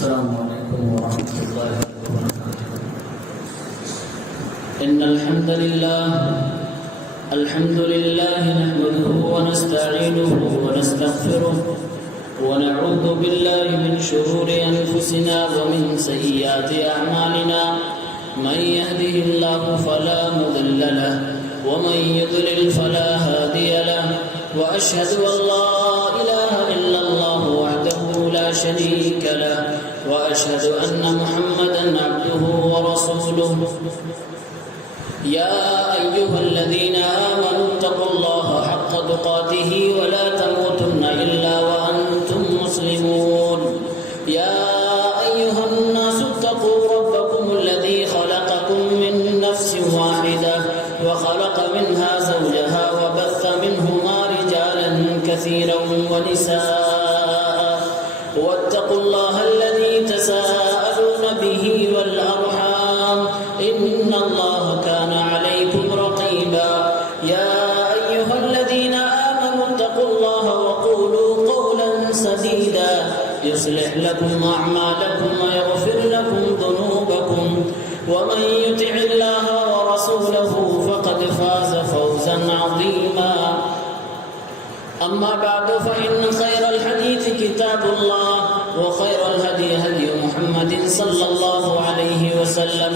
السلام عليكم ورحمة الله وبركاته. إن الحمد لله نحمده ونستعينه ونستغفره ونعوذ بالله من شرور أنفسنا ومن سيئات أعمالنا. من يهده الله فلا مضل له ومن يضلل فلا هادي له. وأشهد أن لا إله إلا الله وحده لا شريك له وأشهد أن محمدا عبده ورسوله. يا أيها الذين آمنوا اتقوا الله حق تقاته ولا تموتن إلا وأنتم مسلمون. يا أيها الناس اتقوا ربكم الذي خلقكم من نفس واحدة وخلق منها زوجها وبث منهما رجالا كثيرا ونساء. واتقوا الله الذي تساءلون به والأرحام إن الله كان عليكم رقيبا. يا أيها الذين آمنوا اتقوا الله وقولوا قولا سديدا يصلح لكم أعمالكم ويغفر لكم ذنوبكم ومن يطع الله ورسوله فقد فاز فوزا عظيما. أما بعد فإن خير الحديث كتاب الله وخير الهدي هدي محمد صلى الله عليه وسلم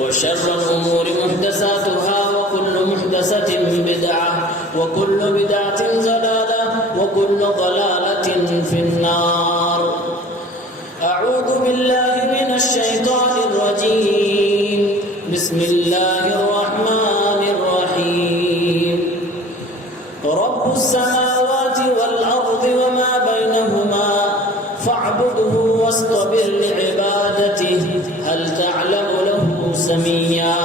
وشر الأمور محدثاتها وكل محدثة بدعة وكل بدعة ضلالة وكل ضلالة في النار. أعوذ بالله من الشيطان الرجيم. بسم الله الرحمن الرحيم. رب السماوات والأرض وما بينهما فاعبده واصطبر لعبادته هل تعلم له سميا.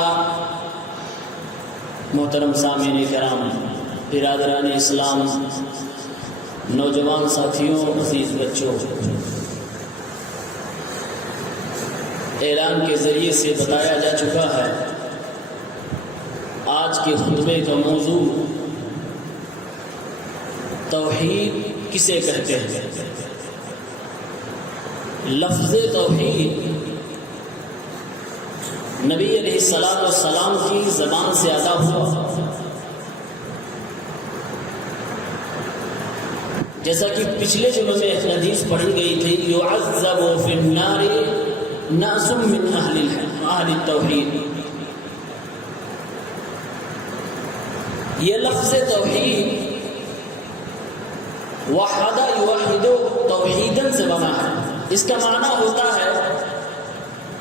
محترم سامعین کرام، برادران اسلام، نوجوان ساتھیوں، عزیز بچوں، اعلان کے ذریعے سے بتایا جا چکا ہے آج کے خطبے کا موضوع توحید کسے کہتے ہیں. لفظ توحید نبی علیہ السلام کی زبان سے ادا ہوا. جیسا کہ پچھلے جمعے میں ایک حدیث پڑھی گئی تھی، یعذب فی النار ناس من اہل التوحید. یہ لفظ توحید وحد یوحد توحیدن سے بنا ہے. اس کا معنی ہوتا ہے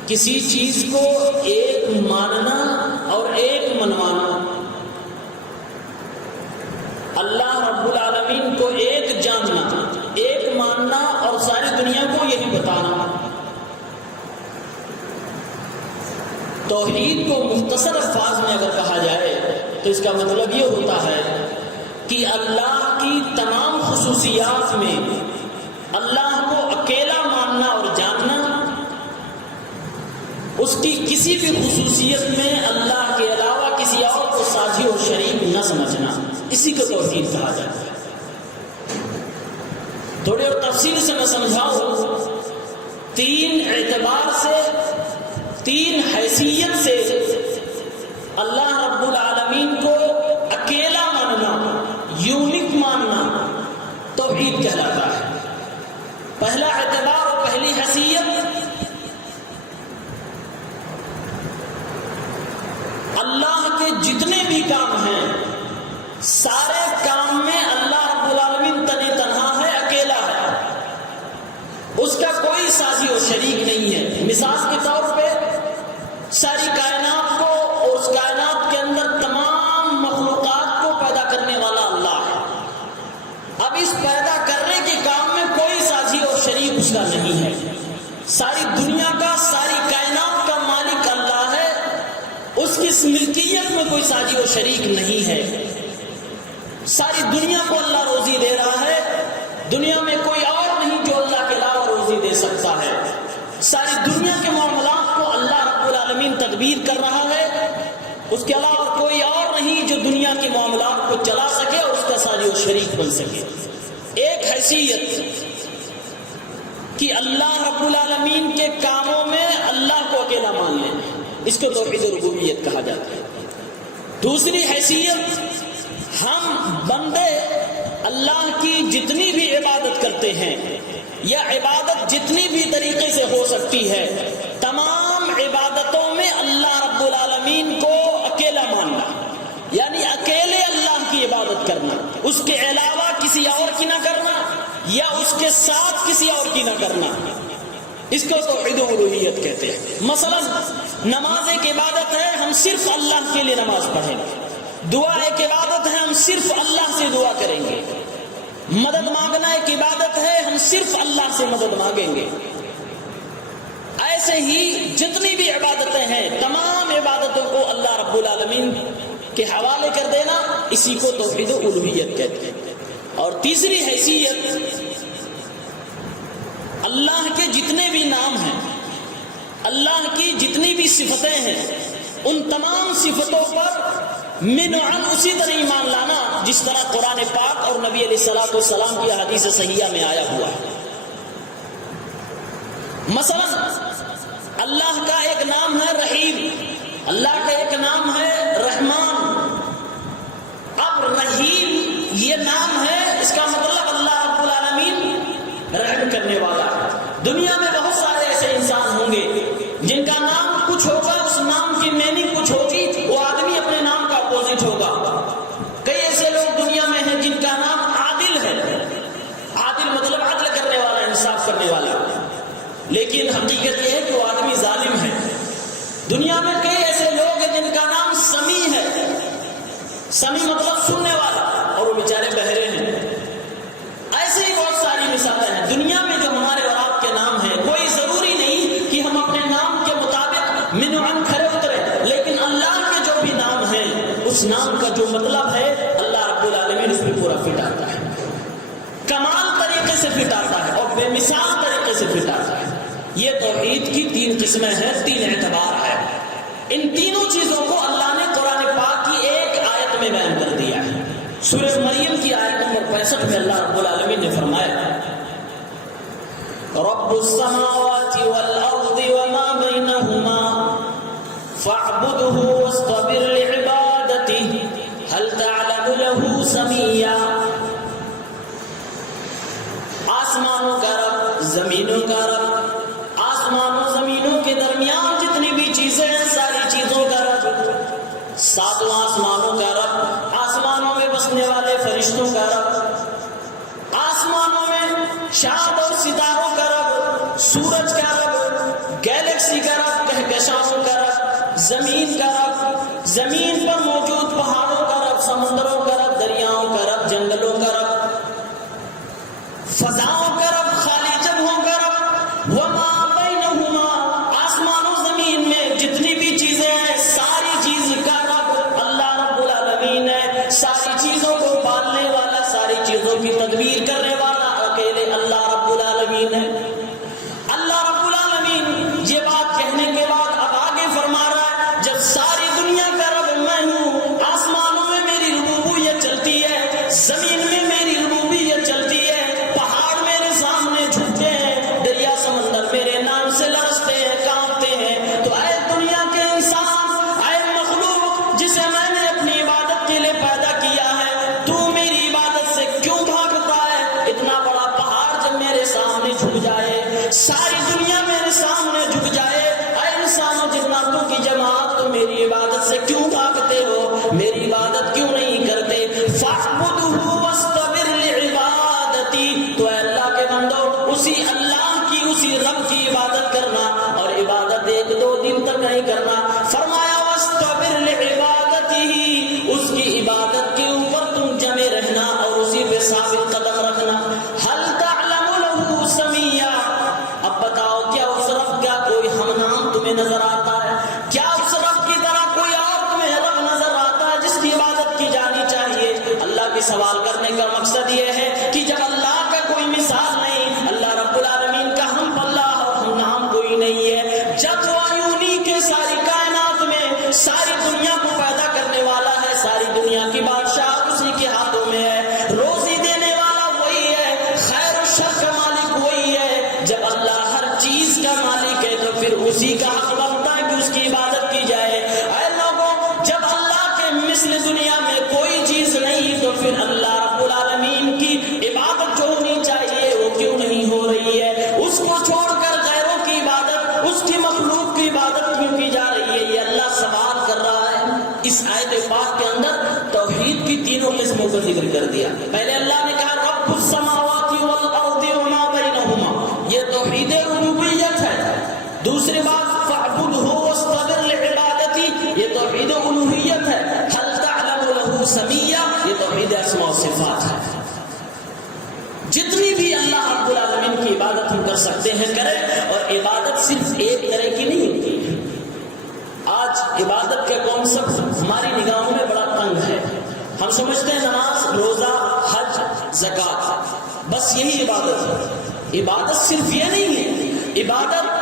کسی چیز کو ایک ماننا اور ایک منوانا. اللہ رب العالمین کو ایک جاننا، ایک ماننا اور ساری دنیا کو یہی بتانا. توحید کو مختصر الفاظ میں اگر کہا جائے تو اس کا مطلب یہ ہوتا ہے کہ اللہ کی تمام خصوصیات میں اللہ کو اکیلا ماننا اور جاننا، اس کی کسی بھی خصوصیت میں اللہ کے علاوہ کسی اور کو ساتھی اور شریک نہ سمجھنا. اسی کو توحید کہا جاتا ہے. تھوڑی اور تفصیل سے میں سمجھاؤں. تین اعتبار سے، تین حیثیت سے اللہ رب العالمین کو اکیلا ماننا، یونک ماننا توحید کہلاتا ہے. پہلا اعتبار اور پہلی حیثیت، اللہ کے جتنے بھی کام ہیں سارے کام میں اللہ رب العالمین تنہا ہے، اکیلا ہے. اس کا کوئی سازی اور شریک نہیں ہے. مثال کے طور پہ ساری کائنات کو اور اس کائنات کے اندر تمام مخلوقات کو پیدا کرنے والا اللہ ہے. اب اس پیدا کرنے کے کام میں کوئی سازی اور شریک اس کا نہیں ہے. ساری دنیا کا، ساری کائنات کا مالک اللہ ہے. اس کی ملکیت میں کوئی سازی اور شریک نہیں ہے. ساری دنیا کو اللہ روزی دے رہا ہے. دنیا میں کوئی اور نہیں جو اللہ کے علاوہ روزی دے سکتا ہے. ساری دنیا کے معاملات کو اللہ رب العالمین تدبیر کر رہا ہے. اس کے علاوہ کوئی اور نہیں جو دنیا کے معاملات کو چلا سکے اور اس کا سازی و شریک بن سکے. ایک حیثیت کہ اللہ رب العالمین کے کاموں میں اللہ کو اکیلا مان لیں، اس کو توحید ربوبیت کہا جاتا ہے۔ دوسری حیثیت، ہم بندے اللہ کی جتنی بھی عبادت کرتے ہیں یا عبادت جتنی بھی طریقے سے ہو سکتی ہے، تمام عبادتوں میں اللہ رب العالمین کو اکیلا ماننا، یعنی اکیلے اللہ کی عبادت کرنا، اس کے علاوہ کسی اور کی نہ کرنا یا اس کے ساتھ کسی اور کی نہ کرنا، اس کو توحید الوہیت کہتے ہیں۔ مثلا نماز ایک عبادت ہے، ہم صرف اللہ کے لیے نماز پڑھیں گے۔ دعا ایک عبادت ہے، ہم صرف اللہ سے دعا کریں گے۔ مدد مانگنا ایک عبادت ہے، ہم صرف اللہ سے مدد مانگیں گے۔ ایسے ہی جتنی بھی عبادتیں ہیں، تمام عبادتوں کو اللہ رب العالمین کے حوالے کر دینا، اسی کو توحید الوہیت کہتے ہیں۔ اور تیسری حیثیت، اللہ کے جتنے بھی نام ہیں، اللہ کی جتنی بھی صفتیں ہیں، ان تمام صفتوں پر منعن اسی طرح ایمان لانا جس طرح قرآن پاک اور نبی علیہ الصلوۃ والسلام کی احادیث صحیحہ میں آیا ہوا ہے۔ مثلا اللہ کا ایک نام ہے رحیم، اللہ کا ایک نام ہے رحمان۔ اب رحیم یہ نام ہے، اس کا مطلب اللہ رب العالمین رحم کرنے والا ہے۔ دنیا میں بہت سارے ایسے انسان ہوں گے جن کا نام کچھ ہوگا، اس نام کی میننگ کچھ ہوگی، وہ آدمی اپنے نام کا اپوزٹ ہوگا۔ کئی ایسے لوگ دنیا میں ہیں جن کا نام عادل ہے، عادل مطلب عدل کرنے والا، انصاف کرنے والا، لیکن حقیقت یہ ہے کہ وہ آدمی ظالم ہے۔ دنیا میں کئی ایسے لوگ ہیں جن کا نام سمیع ہے، سمیع مطلب سننے والا، اور وہ بیچارے بہرے ہیں۔ ایسے ہی بہت ساری مثالیں ہیں دنیا میں جو ہمارے اور آپ کے نام ہیں۔ کوئی ضروری نہیں کہ ہم اپنے نام کے مطابق منعن کھڑے اترے، لیکن اللہ کے جو بھی نام ہیں، اس نام کا جو مطلب ہے اللہ رب العالمین اس میں پورا فٹ آتا ہے، کمال طریقے سے فٹ آتا ہے اور بے مثال طریقے سے فٹ آتا ہے۔ یہ توحید کی تین قسمیں ہیں، تین اعتبار ہے۔ ان تینوں چیزوں کو اللہ نے قرآن پاک کی ایک آیت میں بیان کر دیا ہے۔ سورہ مریم کی آیت نمبر 65 میں اللہ رب العالمین نے فرمایا، رب السماوات والارض وما بينهما فاعبده واصطبر لعبادته هل تعلم له سميا۔ آسمانوں کا رب، زمینوں کا رب، آسمانوں زمینوں کے درمیان جتنی بھی چیزیں ہیں، ساری چیزوں کا رب، ساتوں آسمانوں کا رب، آسمانوں میں بسنے والے فرشتوں کا رب، آسمانوں میں چاند اور ستاروں کا رب، سورج کا رب، گیلیکسی کا رب، کہکشاؤں کا رب، زمین کا رب، زمین پر موجود پہاڑوں کا رب، سمندروں کا رب، دریاؤں کا رب، جنگلوں کا رب، فضاؤں کا رب، خالی جگہوں کا رب، وما بینہما، آسمان و زمین میں جتنی بھی چیزیں ہیں، ساری چیز کا رب اللہ رب العالمین ہے۔ ساری چیزوں کو پالنے والا، ساری چیزوں کی تدبیر کرنے والا اکیلے اللہ رب العالمین ہے۔ اللہ رب العالمین یہ بات کہنے کے بعد اب آگے فرما رہا ہے، جب ساری دنیا کا رب میں ہوں، آسمانوں میں میری ربوبیت چلتی ہے، زمین میں میری ربوبیت چلتی ہے، پہاڑ میرے سامنے جھکتے ہیں، دریا سمندر میرے نام سے لرزتے ہیں، کانپتے ہیں، تو اے دنیا کے انسان، اے مخلوق جسے میں نے اپنی عبادت کے لیے پیدا کیا ہے، تو میری عبادت سے کیوں بھاگتا ہے؟ اتنا بڑا پہاڑ جب میرے سامنے جھک جائے، ساری دنیا میرے سامنے جھک جائے، اے انسانوں جناتوں کی جماعت، تو میری عبادت سے کیوں بھاگتے ہو؟ میری عبادت کیوں نہیں کرتے؟ فَاعْبُدْهُ وَاسْتَبِرْ لِعِبَادَتِهِ، تو اے اللہ کے بندو اسی اللہ کی، اسی رب کی عبادت کرنا، اور عبادت ایک دو دن تک نہیں کرنا۔ فرمایا وَاسْتَبِرْ لِعِبَادَتِهِ، اس کی عبادت کے اوپر تم جمے رہنا اور اسی پہ ثابت قدم رکھنا۔ هَلْ تَعْلَمُ لَهُ سَمِيًّا، اب بتاؤ کیا اس رب کا کوئی ہم نام تمہیں نظر آتا ہے؟ کیا اس رب کی طرح کوئی اور تمہیں رب نظر آتا ہے جس کی عبادت کی جانی چاہیے؟ اللہ کے سوال کرنے کا مقصد یہ ہے کہ جب اللہ کا کوئی مثال نہیں، اللہ رب العالمین کا ہم پلہ اور ہم نام کوئی نہیں ہے، جب وایونی کے ساری کائنات میں ساری دنیا کو پیدا کرنے والا ہے، ساری دنیا کی بادشاہ اسی کے ہاتھوں میں ہے، روزی دینے والا وہی ہے، خیر و شر کا مالک وہی ہے، جب اللہ اسی کا حق بنتا ہے کہ اس کی عبادت کی جائے۔ اے لوگوں، جب اللہ کے مثل دنیا میں کوئی چیز نہیں تو پھر اللہ رب العالمین کی عبادت جو ہونی چاہیے وہ کیوں نہیں ہو رہی ہے؟ اس کو چھوڑ کر غیروں کی عبادت، اس کی مخلوق کی عبادت کیوں کی جا رہی ہے؟ یہ اللہ سوال کر رہا ہے۔ اس آیت پاک کے اندر توحید کی تینوں قسموں کا ذکر کر دیا۔ پہلے اللہ نے کہا رب السماوات والارض وما بینہما، یہ توحید ربوبیت ہے۔ دوسری بات فاعبدہ واصطبر لعبادتی، یہ توحید الوہیت ہے۔ هل تعلم له سمیہ، یہ توحید اسماء و صفات ہے۔ جتنی بھی اللہ رب العالمین کی عبادت ہم کر سکتے ہیں کریں، اور عبادت صرف ایک طرح کی نہیں ہوتی ہے۔ آج عبادت کے کانسیپٹ ہماری نگاہوں میں بڑا تنگ ہے۔ ہم سمجھتے ہیں نماز، روزہ، حج، زکوٰۃ، بس یہی عبادت ہے۔ عبادت صرف یہ نہیں ہے۔ عبادت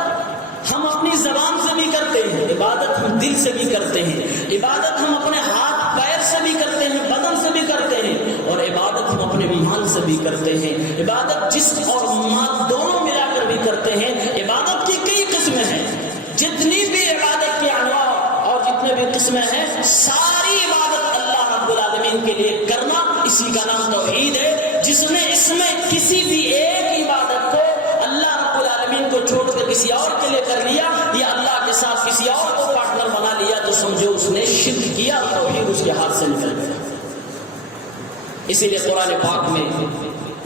ہم اپنی زبان سے بھی کرتے ہیں، عبادت ہم دل سے بھی کرتے ہیں، عبادت ہم اپنے ہاتھ پیر سے بھی کرتے ہیں، بدن سے بھی کرتے ہیں، اور عبادت ہم اپنے مال سے بھی کرتے ہیں۔ عبادت جسم اور مال دونوں ملا کر بھی کرتے ہیں۔ عبادت کی کئی قسمیں ہیں۔ جتنی بھی عبادت کی انواع اور جتنے بھی قسمیں ہیں، ساری عبادت اللہ رب العالمین کے لیے کرنا، اسی کا نام توحید ہے۔ جس نے اس میں کسی بھی ایک عبادت کو اللہ رب العالمین کو چھوڑ کر کسی اور کے لیے کر لیا، یا اللہ کے ساتھ کسی اور کو پارٹنر بنا لیا، تو سمجھو اس نے شرک کیا، توحید اس کے ہاتھ سے نکل گیا۔ اسی لیے قرآن پاک میں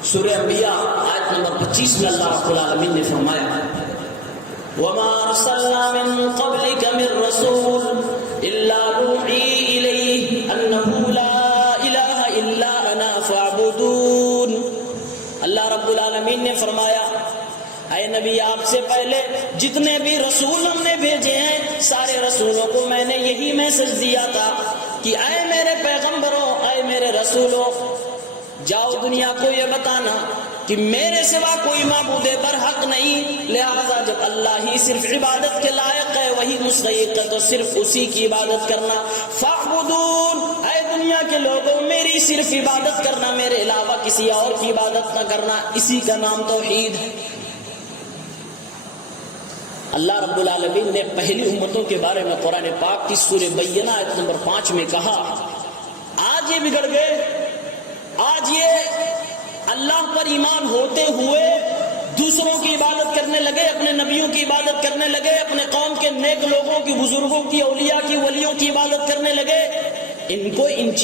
سورہ انبیاء آیت نمبر 25 میں اللہ رب العالمین نے فرمایا وَمَا أَرْسَلْنَا مِن قَبْلِكَ مِن رَّسُولٍ إِلَّا نُوحِي إِلَيْهِ أَنَّهُ لَا إِلَٰهَ إِلَّا أَنَا فَاعْبُدُونِ۔ اللہ رب العالمین نے فرمایا اے نبی، آپ سے پہلے جتنے بھی رسول ہم نے بھیجے ہیں، سارے رسولوں کو میں نے یہی میسج دیا تھا کہ اے میرے پیغمبروں، اے میرے رسولوں، جاؤ دنیا کو یہ بتانا کہ میرے سوا کوئی معبود برحق نہیں، لہذا جب اللہ ہی صرف عبادت کے لائق ہے، وہی مستحق ہے، تو صرف اسی کی عبادت کرنا۔ فاعبدون، اے دنیا کے لوگوں، میری صرف عبادت کرنا، میرے علاوہ کسی اور کی عبادت نہ کرنا، اسی کا نام توحید ہے۔ اللہ رب العالمین نے پہلی امتوں کے بارے میں قرآن پاک کی سورہ بینہ آیت نمبر 5 میں کہا آج یہ بگڑ گئے، آج یہ اللہ پر ایمان ہوتے ہوئے دوسروں کی عبادت کرنے لگے، اپنے نبیوں کی عبادت کرنے لگے، اپنے قوم کے نیک لوگوں کی، بزرگوں کی، اولیاء کی، ولیوں کی عبادت کرنے لگے۔ ان کو ان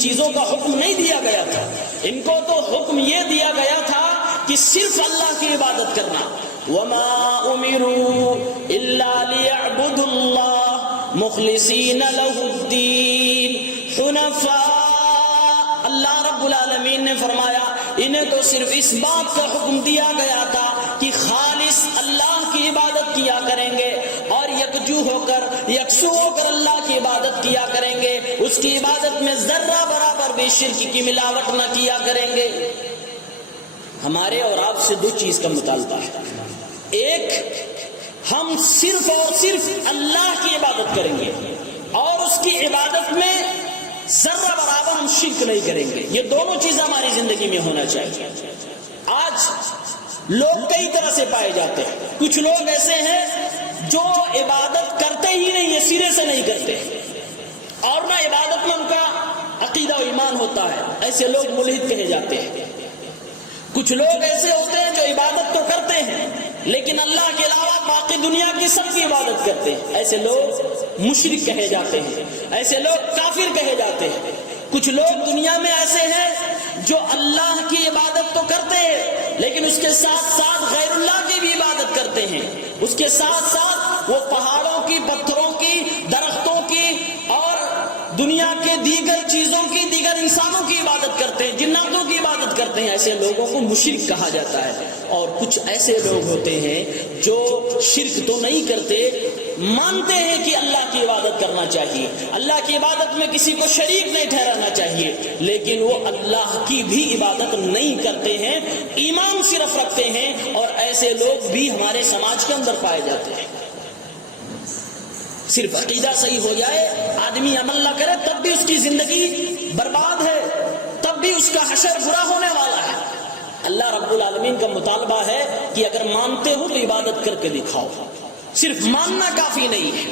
چیزوں کا حکم نہیں دیا گیا تھا، ان کو تو حکم یہ دیا گیا تھا کہ صرف اللہ کی عبادت کرنا۔ وَمَا أُمِرُوا إِلَّا لِيَعْبُدُوا اللَّهَ مُخْلِصِينَ لَهُ الدِّينَ حُنَفَاءَ۔ اللہ رب العالمین نے فرمایا انہیں تو صرف اس بات کا حکم دیا گیا تھا کہ خالص اللہ کی عبادت کیا کریں گے، اور یکجو ہو کر، یکسو ہو کر اللہ کی عبادت کیا کریں گے، اس کی عبادت میں ذرہ برابر بھی شرک کی ملاوٹ نہ کیا کریں گے۔ ہمارے اور آپ سے دو چیز کا مطالبہ ہے، ایک ہم صرف اور صرف اللہ کی عبادت کریں گے، اور اس کی عبادت میں ذرہ برابر ہم شرک نہیں کریں گے۔ یہ دونوں چیزیں ہماری زندگی میں ہونا چاہیے۔ آج لوگ کئی طرح سے پائے جاتے ہیں، کچھ لوگ ایسے ہیں جو عبادت کرتے ہی نہیں، یہ سرے سے نہیں کرتے، اور نہ عبادت میں ان کا عقیدہ و ایمان ہوتا ہے، ایسے لوگ ملحد کہے جاتے ہیں۔ کچھ لوگ ایسے ہوتے ہیں جو عبادت تو کرتے ہیں لیکن اللہ کے علاوہ باقی دنیا کی سب کی عبادت کرتے ہیں، ایسے لوگ مشرک کہے جاتے ہیں، ایسے لوگ کافر کہے جاتے ہیں۔ کچھ لوگ دنیا میں ایسے ہیں جو اللہ کی عبادت تو کرتے ہیں لیکن اس کے ساتھ ساتھ غیر اللہ کی بھی عبادت کرتے ہیں، اس کے ساتھ ساتھ وہ پہاڑوں کی، پتھروں کی، درختوں کی اور دنیا کے دیگر چیزوں کی، دیگر انسانوں کی عبادت کرتے ہیں، جناتوں کی عبادت کرتے ہیں۔ ایسے لوگوں کو مشرک کہا جاتا ہے۔ اور کچھ ایسے لوگ ہوتے ہیں جو شرک تو نہیں کرتے، مانتے ہیں کہ اللہ کی عبادت کرنا چاہیے، اللہ کی عبادت میں کسی کو شریک نہیں ٹھہرانا چاہیے، لیکن وہ اللہ کی بھی عبادت نہیں کرتے ہیں، ایمان صرف رکھتے ہیں، اور ایسے لوگ بھی ہمارے سماج کے اندر پائے جاتے ہیں۔ صرف عقیدہ صحیح ہو جائے، آدمی عمل نہ کرے، تب بھی اس کی زندگی برباد ہے، تب بھی اس کا حشر برا ہونے والا ہے۔ اللہ رب العالمین کا مطالبہ ہے کہ اگر مانتے ہو تو عبادت کر کے دکھاؤ، صرف ماننا کافی نہیں ہے۔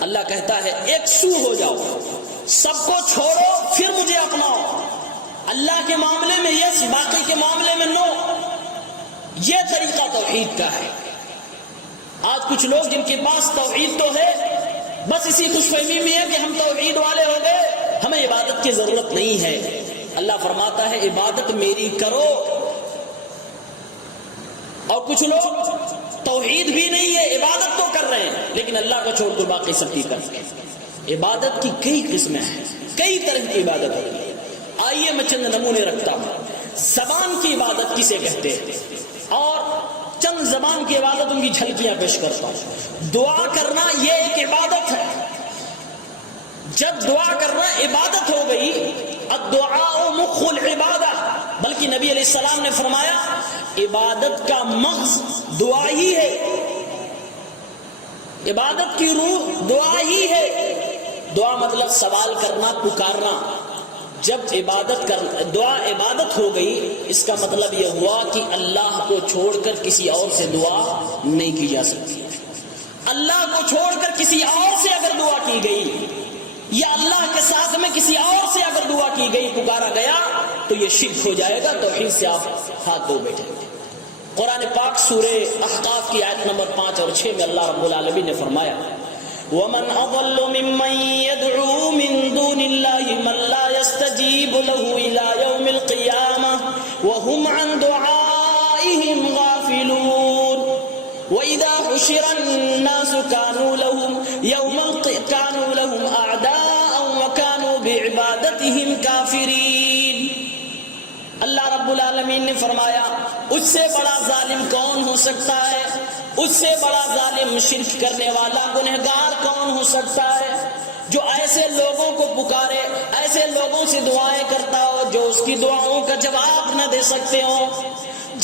اللہ کہتا ہے ایک سو ہو جاؤ، سب کو چھوڑو پھر مجھے اپناؤ۔ اللہ کے معاملے میں یس، باقی کے معاملے میں نو۔ یہ طریقہ توحید کا ہے۔ آج کچھ لوگ جن کے پاس توحید تو ہے، بس اسی خوش فہمی میں ہے کہ ہم توحید والے ہو گئے، ہمیں عبادت کی ضرورت نہیں ہے۔ اللہ فرماتا ہے عبادت میری کرو۔ اور کچھ لوگ توحید بھی نہیں ہے، عبادت تو کر رہے ہیں لیکن اللہ کو چھوڑ کر باقی سب کی کرتے ہیں۔ عبادت کی کئی قسمیں ہیں، کئی طرح کی عبادت ہوتی ہے۔ آئیے میں چند نمونے رکھتا ہوں۔ زبان کی عبادت کسے کہتے ہیں، اور چند زبان کی عبادت ان کی جھلکیاں پیش کرتا ہوں۔ دعا کرنا یہ ایک عبادت ہے۔ جب دعا کرنا عبادت ہو گئی، الدعاء مخ العبادہ، بلکہ نبی علیہ السلام نے فرمایا عبادت کا مغز دعا ہی ہے، عبادت کی روح دعا ہی ہے۔ دعا مطلب سوال کرنا، پکارنا۔ جب دعا عبادت ہو گئی، اس کا مطلب یہ ہوا کہ اللہ کو چھوڑ کر کسی اور سے دعا نہیں کی جا سکتی۔ اللہ کو چھوڑ کر کسی اور سے اگر دعا کی گئی، یا اللہ کے ساتھ میں کسی اور سے اگر دعا کی گئی، پکارا گیا، تو یہ شرک ہو جائے گا۔ توحید سے آپ ہاتھ دھو بیٹھیں گے۔ قرآن پاک سورہ احقاف کی آیت نمبر 5 اور 6 میں اللہ رب العالمین نے فرمایا وَمَنْ أَضَلُّ مِمَّنْ يَدْعُو مِن دُونِ اللَّهِ مَنْ لَا يَسْتَجِيبُ لَهُ إِلَى يَوْمِ الْقِيَامَةِ وَهُمْ عَنْ دُعَائِهِمْ غَافِلُونَ وَإِذَا حُشِرَ النَّاسُ كَانُوا لَهُمْ أَعْدَاءً وَكَانُوا بِعِبَادَتِهِمْ كَافِرِينَ۔ اللہ رب العالمین نے فرمایا اس سے بڑا ظالم کون ہو سکتا ہے، اس سے بڑا ظالم شرک کرنے والا گنہگار کون ہو سکتا ہے، جو ایسے لوگوں کو پکارے، ایسے لوگوں سے دعائیں کرتا ہو جو اس کی دعاؤں کا جواب نہ دے سکتے ہو۔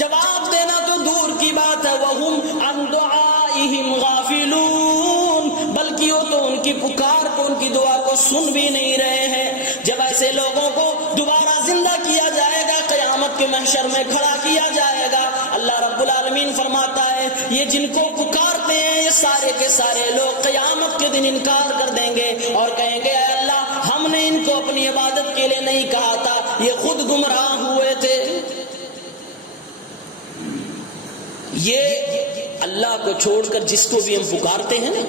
جواب دینا تو دور کی بات ہے، وَهُمْ عَنْ دُعَائِهِمْ غَافِلُونَ، بلکہ وہ تو ان کی پکار کو، ان کی دعا کو سن بھی نہیں رہے ہیں۔ جب ایسے لوگوں کو دوبارہ زندہ کیا جائے گا، قیامت کے محشر میں کھڑا کیا جائے گا، اللہ رب العالمین فرماتا ہے یہ جن کو پکارتے ہیں یہ سارے کے سارے لوگ قیامت کے دن انکار کر دیں گے اور کہیں گے اے اللہ ہم نے ان کو اپنی عبادت کے لیے نہیں کہا تھا، یہ خود گمراہ ہوئے تھے۔ یہ اللہ کو چھوڑ کر جس کو بھی ہم پکارتے ہیں نا،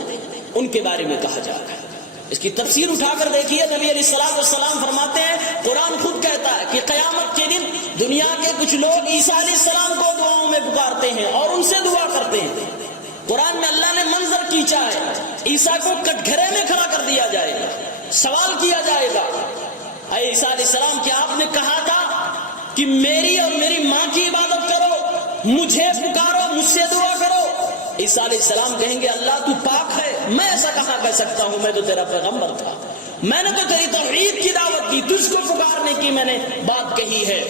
ان کے بارے میں کہا جا رہا ہے۔ اس کی تفسیر اٹھا کر دیکھیے، نبی علیہ السلام فرماتے ہیں، قرآن خود کہتا ہے کہ قیامت کے دن دنیا کے کچھ لوگ عیسیٰ علیہ السلام کو دعاؤں میں پکارتے ہیں اور ان سے دعا کرتے ہیں۔ قرآن میں اللہ نے منظر کھینچا ہے، عیسیٰ کو کٹگھرے میں کھڑا کر دیا جائے گا، سوال کیا جائے گا اے عیسیٰ علیہ السلام کیا آپ نے کہا تھا کہ میری اور میری ماں کی عبادت کرو، مجھے پکارو، مجھ سے دعا کرو؟ عیسیٰ علیہ السلام کہیں گے اللہ تو پاک ہے، میں ایسا کہاں کہہ سکتا ہوں، میں تو تیرا پیغمبر تھا، میں نے تو تیری توحید کی دعوت کی، تجھ کو پکارنے کی میں نے بات کہی ہے۔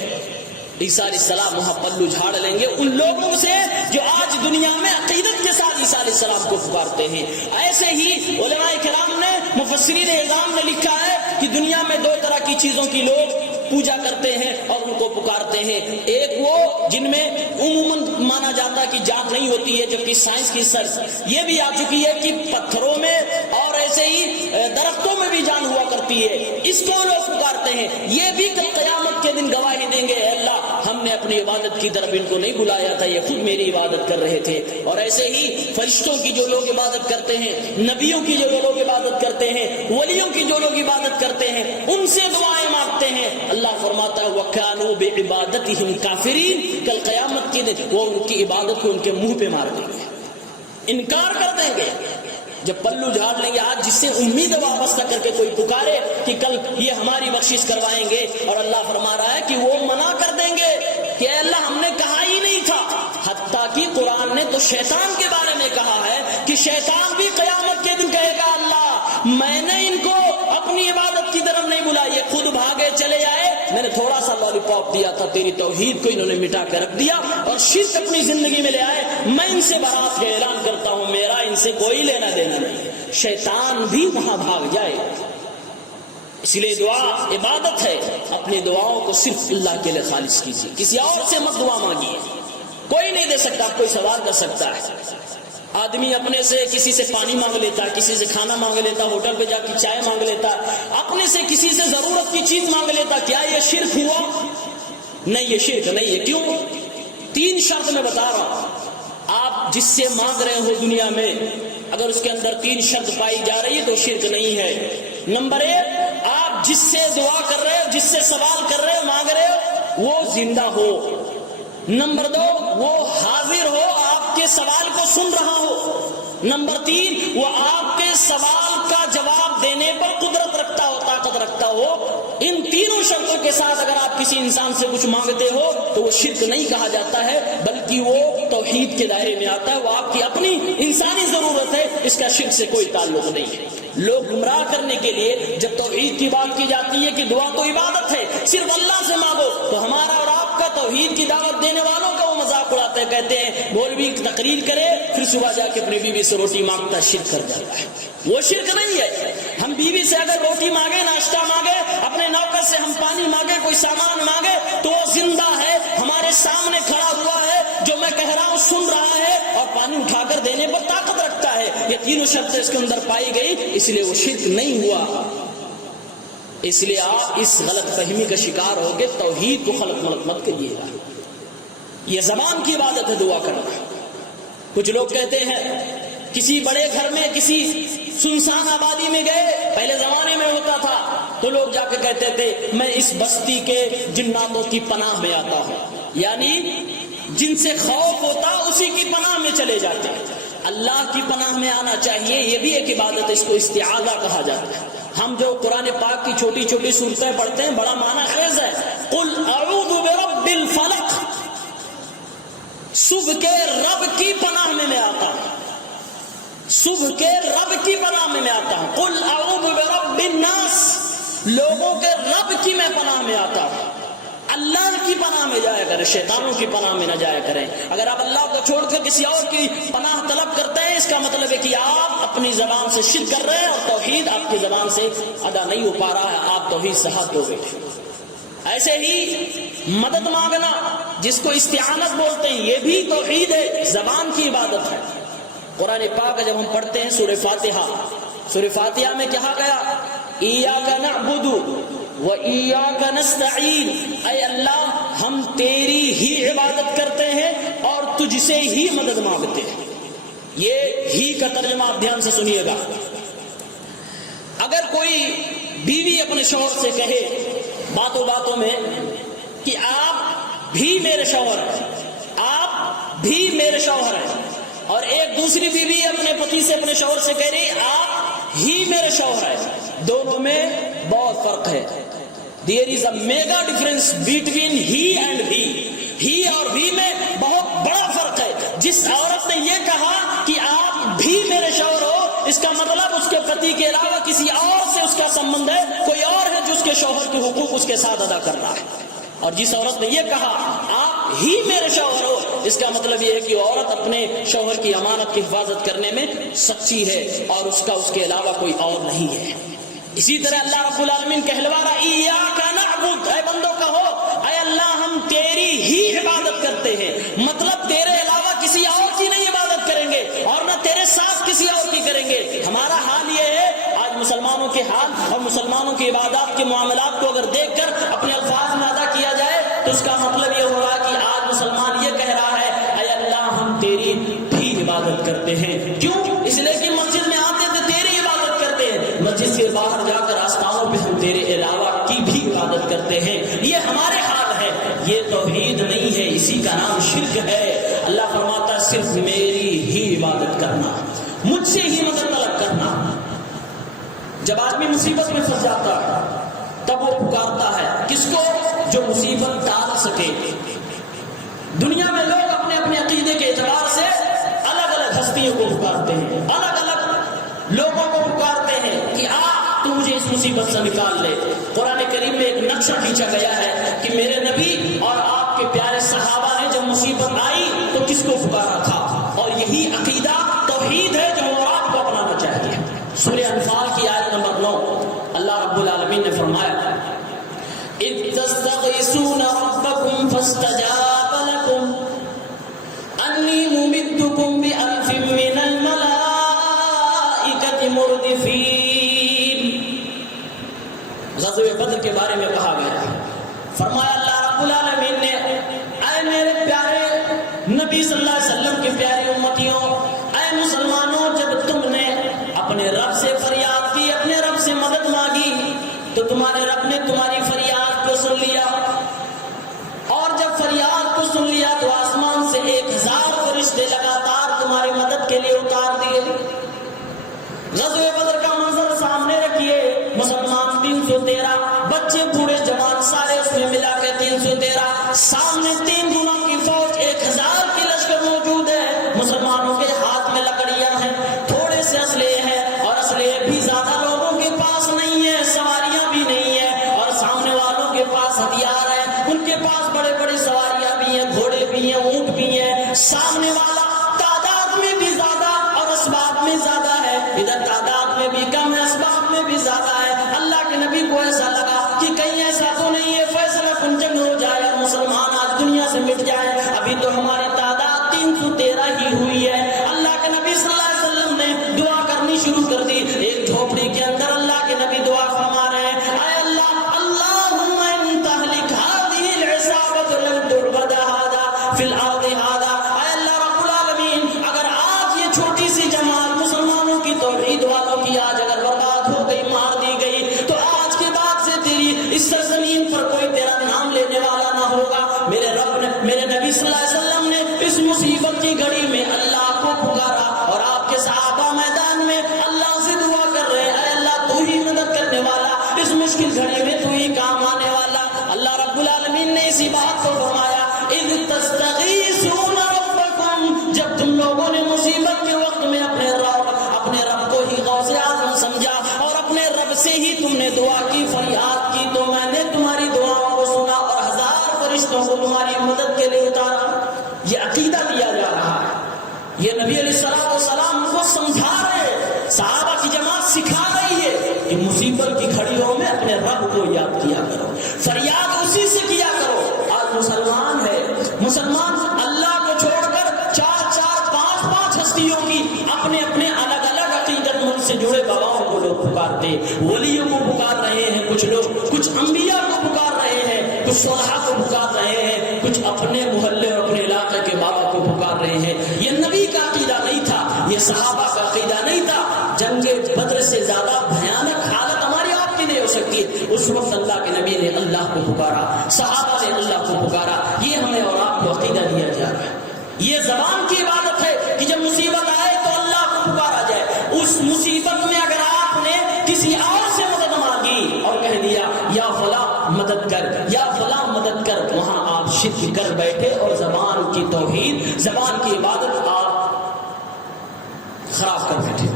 عیسیٰ علیہ السلام وہاں پلو جھاڑ لیں گے ان لوگوں سے جو آج دنیا میں عقیدت کے ساتھ عیسیٰ علیہ السلام کو پکارتے ہیں۔ ایسے ہی علماء کرام نے، مفسرین اعظام نے لکھا ہے کہ دنیا میں دو طرح کی چیزوں کی لوگ پوجا کرتے ہیں اور ان کو پکارتے ہیں۔ ایک وہ جن میں عموماً مانا جاتا ہے کہ جان نہیں ہوتی ہے، جبکہ سائنس کی سرچ یہ بھی آ چکی ہے کہ پتھروں میں اور ایسے ہی درختوں میں بھی جان ہوا کرتی ہے، اس کو لوگ پکارتے ہیں۔ یہ بھی کل قیامت کے دن گواہی دیں گے اے اللہ ہم نے اپنی عبادت کی طرف ان کو نہیں بلایا تھا، یہ خود میری عبادت کر رہے تھے۔ اور ایسے ہی فرشتوں کی جو لوگ عبادت کرتے ہیں، نبیوں کی جو لوگ عبادت کرتے ہیں، ولیوں کی جو لوگ عبادت کرتے ہیں، ان سے دعائیں مانگتے ہیں۔ اللہ فرماتا ہے وَكَانُوا بِعِبَادَتِهِمْ كَافِرِينَ، کل قیامت کے دن وہ ان کی عبادت کو ان کے منہ پہ مار دیں گے، انکار کر دیں گے۔ جب پلو جھاڑ لیں گے، آج جس سے امید وابستہ کر کے کوئی پکارے کہ کل یہ ہماری بخشش کروائیں گے، اور اللہ فرما رہا ہے کہ وہ منع کر دیں گے کہ اے اللہ ہم نے کہا ہی نہیں تھا۔ حتیٰ کہ قرآن نے تو شیطان کے بارے میں کہا ہے کہ شیطان بھی قیامت کے دن کہے گا اللہ میں نے ان کو اپنی عبادت کی طرف نہیں بلائی، یہ خود بھاگے چلے آئے، میں نے تھوڑا سا لالی پاپ دیا تھا، تیری توحید کو انہوں نے مٹا کے رکھ دیا اور شرک اپنی زندگی میں لے آئے، میں ان سے برات کا اعلان کرتا ہوں، میرا ان سے کوئی لینا دینا نہیں۔ شیطان بھی وہاں بھاگ جائے۔ اس لیے دعا عبادت ہے، اپنی دعاؤں کو صرف اللہ کے لیے خالص کیجیے، کسی اور سے مت دعا مانگیے، کوئی نہیں نہیں دے سکتا. آپ کوئی سوال کر سکتا ہے. آدمی اپنے سے کسی سے پانی مانگ لیتا ہے, کسی سے کھانا مانگ لیتا, ہوٹل پہ جا کے چائے مانگ لیتا, اپنے سے کسی سے ضرورت کی چیز مانگ لیتا. کیا یہ شرک ہوا؟ نہیں, یہ شرک نہیں ہے. کیوں؟ 3 شرط میں بتا رہا ہوں. آپ جس سے مانگ رہے ہو دنیا میں, اگر اس کے اندر 3 شرط پائی جا رہی ہے تو شرک نہیں ہے. نمبر 1, آپ جس سے دعا کر رہے ہو, جس سے سوال کر رہے ہو, مانگ رہے ہو, وہ زندہ ہو. نمبر 2, وہ حاضر ہو, آپ کے سوال کو سن رہا ہو. نمبر 3, وہ آپ کے سوال کا جواب دینے پر قدرت رکھتا ہو, طاقت رکھتا ہو. ان تینوں شرطوں کے ساتھ اگر آپ کسی انسان سے کچھ مانگتے ہو تو وہ شرک نہیں کہا جاتا ہے, بلکہ وہ توحید کے دائرے میں آتا ہے. وہ آپ کی اپنی انسانی ضرورت ہے, اس کا شرک سے کوئی تعلق نہیں ہے. لوگ گمراہ کرنے کے لیے جب توحید کی بات کی جاتی ہے کہ دعا تو عبادت ہے, صرف اللہ سے مانگو, تو ہمارا اور آپ کا توحید کی دعوت دینے والوں کا وہ مذاق اڑاتے ہیں. کہتے ہیں مولوی تقریر کرے, پھر صبح جا کے اپنی بیوی سے روٹی مانگتا, شرک کر جاتا ہے. وہ شرک نہیں ہے. ہم بیوی سے اگر روٹی مانگے, ناشتہ مانگے, اپنے نوکر سے ہم پانی مانگے, کوئی سامان مانگے, تو وہ زندہ ہے, ہمارے سامنے کھڑا ہوا ہے, جو میں کہہ رہا ہوں سن رہا ہے, اور پانی اٹھا کر دینے پر طاقت رکھتا ہے. یہ تینوں شرطیں اس کے اندر پائی گئی, اس لیے وہ شرک نہیں ہوا. اس لیے آپ اس غلط فہمی کا شکار ہو کے توحید کو خلط ملط مت کریے گا. یہ زبان کی عبادت ہے دعا کرنا. کچھ لوگ کہتے ہیں کسی بڑے گھر میں, کسی سنسان آبادی میں گئے, پہلے زمانے میں ہوتا تھا, تو لوگ جا کے کہتے تھے میں اس بستی کے جناتوں کی پناہ میں آتا ہوں. یعنی جن سے خوف ہوتا اسی کی پناہ میں چلے جاتے ہیں. اللہ کی پناہ میں آنا چاہیے, یہ بھی ایک عبادت ہے, اس کو استعاذہ کہا جاتا ہے. ہم جو قرآن پاک کی چھوٹی چھوٹی صورتیں پڑھتے ہیں, بڑا معنی خیز ہے. قل اعوذ برب الفلق, صبح کے رب کی پناہ میں آتا ہوں, صبح کے رب کی پناہ میں آتا ہوں. قل اعوذ برب الناس, لوگوں کے رب کی میں پناہ میں آتا ہوں. اللہ کی پناہ میں جایا کریں, شیطانوں کی پناہ میں نہ جایا کریں. اگر آپ اللہ کو چھوڑ کر کسی اور کی پناہ طلب کرتے ہیں, اس کا مطلب ہے کہ آپ اپنی زبان سے شرک کر رہے ہیں, اور توحید آپ کی زبان سے ادا نہیں ہو پا رہا ہے, آپ توحید سے ہاتھ دھو گئے. ایسے ہی مدد مانگنا, جس کو استعانت بولتے ہیں, یہ بھی توحید ہے, زبان کی عبادت ہے. قرآن پاک جب ہم پڑھتے ہیں سورہ فاتحہ, سورہ فاتحہ میں کہا گیا ایاک نعبد و ایاک نستعین, اے اللہ ہم تیری ہی عبادت کرتے ہیں اور تجھ سے ہی مدد مانگتے ہیں. یہ ہی کا ترجمہ آپ دھیان سے سنیے گا. اگر کوئی بیوی اپنے شوہر سے کہے باتوں باتوں میں کہ آپ بھی میرے شوہر ہیں, آپ بھی میرے شوہر ہیں, اور ایک دوسری بیوی اپنے پتی سے, اپنے شوہر سے کہہ رہی آپ ہی میرے شوہر ہیں, دونوں میں بہت فرق ہے. There is a mega difference between he and he. ہی اور بھی میں بہت بڑا فرق ہے. جس عورت نے یہ کہا کہ آپ بھی میرے شوہر ہو, اس کا مطلب اس کے پتی کے علاوہ کسی اور سے اس کا سمبند ہے, کوئی اور ہے جو اس کے شوہر کے حقوق اس کے ساتھ ادا کر رہا ہے. اور جس عورت نے یہ کہا آپ ہی میرے شوہر ہو, اس کا مطلب یہ ہے کہ عورت اپنے شوہر کی امانت کی حفاظت کرنے میں سچی ہے, اور اس کا اس کے علاوہ کوئی اور نہیں ہے. اسی طرح اللہ رب العالمین کہلوا رہا ایاک نعبد, اے بندوں کہو اے اللہ ہم تیری ہی عبادت کرتے ہیں, مطلب تیرے علاوہ کسی اور کی نہیں عبادت کریں گے, اور نہ تیرے ساتھ کسی اور کی کریں گے. ہمارا حال یہ ہے, آج مسلمانوں کے حال اور مسلمانوں کی عبادات کے معاملات کو اگر دیکھ کر اپنے الفاظ میں ادا کیا جائے تو اس کا مطلب یہ ہوگا کہ آج مسلمان یہ کہہ رہا ہے اے اللہ ہم تیری بھی عبادت کرتے ہیں. کیوں؟ اس لیے کہ مسجد میں آتے تھے تیری عبادت کرتے ہیں, مسجد سے باہر جا کر آستانوں پہ ہم تیرے علاوہ کی بھی عبادت کرتے ہیں. یہ ہمارے حال ہے, یہ توحید نہیں ہے, اسی کا نام شرک ہے. اللہ فرماتا ہے صرف میری ہی عبادت کرنا, مجھ سے ہی مدد طلب کرنا. جب آدمی مصیبت میں پھنس جاتا ہے تب وہ پکارتا ہے کس کو؟ جو مصیبت ٹال سکے. دنیا میں لوگ اپنے اپنے عقیدے کے اعتبار سے الگ الگ ہستیوں کو پکارتے ہیں, الگ الگ لوگوں کو پکارتے ہیں کہ آپ تو مجھے اس مصیبت سے نکال لے. قرآن کریم میں ایک نقشہ کھینچا گیا ہے کہ میرے نبی اور آپ کے پیارے صحابہ نے جب مصیبت آئی تو کس کو پکارا تھا, اور یہی عقیدہ توحید ہے جو ہم آپ کو اپنانا چاہیے. سورہ انفال کی آیت نمبر 9 اللہ رب العالمین نے فرمایا اذ تستغیثون ربکم فاستجاب لکم, انی ممدکم بألف من الملائکۃ مردفین. غزوہ بدر کے بارے میں کہا گیا ہے، فرمایا اللہ رب العالمین نے اے میرے پیارے نبی صلی اللہ علیہ وسلم کے پیارے امتیوں، اے مسلمانوں، جب تم نے اپنے رب سے فریاد کی، اپنے رب سے مدد مانگی، تو تمہارے رب نے تمہاری فریاد کو سن لیا، اور جب فریاد کو سن لیا تو آسمان سے 1000 فرشتے لگاتار تمہاری مدد کے لیے اتار دیے. غزوہ بدر کا منظر سامنے رکھیے، مسلمان 313، بچے بوڑھے جوان سارے اس میں ملا کے 313، سامنے 3 گنا کی فوج، 1000 کی لشکر موجود ہے. مسلمانوں کے ہاتھ میں لکڑیاں ہیں، تھوڑے سے اسلحے ہیں، اور اسلحے بھی زیادہ لوگوں کے پاس نہیں ہے، سواریاں بھی نہیں ہے، اور سامنے والوں کے پاس ہتھیار ہیں، ان کے پاس بڑے بڑے سواریاں بھی ہیں، گھوڑے بھی ہیں، اونٹ بھی ہیں. سامنے والا تعداد میں بھی زیادہ اور اسباب میں زیادہ ہے، ادھر تعداد میں بھی کم ہے، اسباب میں بھی زیادہ ہے. اللہ کے نبی کو ایسا لگا کہ کہیں ایسا تو نہیں ہے فیصلہ کن جنگ ہو جائے اور مسلمان آج دنیا سے مٹ جائے. ابھی تو ہماری تعداد 313 ہی ہوئی ہے. اللہ کے نبی صلی اللہ علیہ وسلم نے دعا کرنی شروع کر دی. ایک جھوپڑی کے اندر اللہ کے نبی دعا فرما رہے ہیں، اے اللہ، اللہم ان تہلک ہذہ العصابۃ لن تعبد ھذا فی الارض ھذا. اے اللہ رب العالمین، اگر آج یہ چھوٹی سی جماعت مسلمانوں کی توحید والوں کی آج اگر برباد ہو گئی، مار دی گئی، تو آج کے بعد سے تیری اس سرزمین پر کوئی تیرا نام لینے والا نہ ہوگا. میرے رب نے، میرے نبی صلی اللہ علیہ وسلم نے اس مصیبت کی گھڑی میں اللہ کو پکارا، اور آپ کے صحابہ میدان میں اللہ سے دعا کر رہے ہیں، اے اللہ تو ہی مدد کرنے والا، اس مشکل گھڑی میں تو ہی کام آنے والا. اللہ رب العالمین نے اسی بات کو فرمایا، اذ تستغیثون ربکم، جب تم لوگوں نے مصیبت کے وقت میں اپنے رب کو ہی غوث اعظم سمجھا اور اپنے رب سے ہی تم نے دعا کی، فریاد کی، تو میں نے تمہاری دعاؤں کو سنا اور 1000 فرشتوں کو تمہاری مدد کے لیے اتارا. یہ عقیدہ دیا جا رہا ہے، یہ نبی علیہ السلام کو سمجھا رہے، صحابہ کی جماعت سکھا رہی ہے کہ مصیبت کی گھڑیوں میں اپنے رب کو یاد کیا کرو، فریاد اسی سے کیا کرو. آج مسلمان ہے، مسلمان اللہ کو چھوڑ کر 4 5 ہستیوں کی اپنے اپنے الگ الگ عقیدت مند سے جڑے باباؤں کو لوگ پکارتے، ولیوں کو پکار رہے ہیں کچھ لوگ، کچھ انبیاء کو پکار رہے ہیں، کچھ صالحہ کو پکار رہے ہیں، کچھ اپنے محلے اور اپنے علاقے کے بابا کو پکار رہے ہیں. یہ نبی کا عقیدہ نہیں تھا، یہ صحابہ کا عقیدہ نہیں تھا. جنگ بدر سے زیادہ بھیانک حالت ہماری آپ کی نہیں ہو سکتی. اس وقت اللہ کے نبی نے اللہ کو پکارا، صحابہ نے اللہ کو پکارا. یہ ہمیں اور آپ کو عقیدہ دیا جا رہا ہے. یہ زبان کی عبادت ہے کہ جب مصیبت آئے تو اللہ کو پکارا جائے. اس مصیبت میں اگر آپ نے کسی اور سے مدد مانگی اور کہہ دیا یا فلاں مدد کر، یا فلاں مدد کر، وہاں آپ شرک کر بیٹھے اور زبان کی توحید، زبان کی عبادت آپ خراب کر بیٹھے.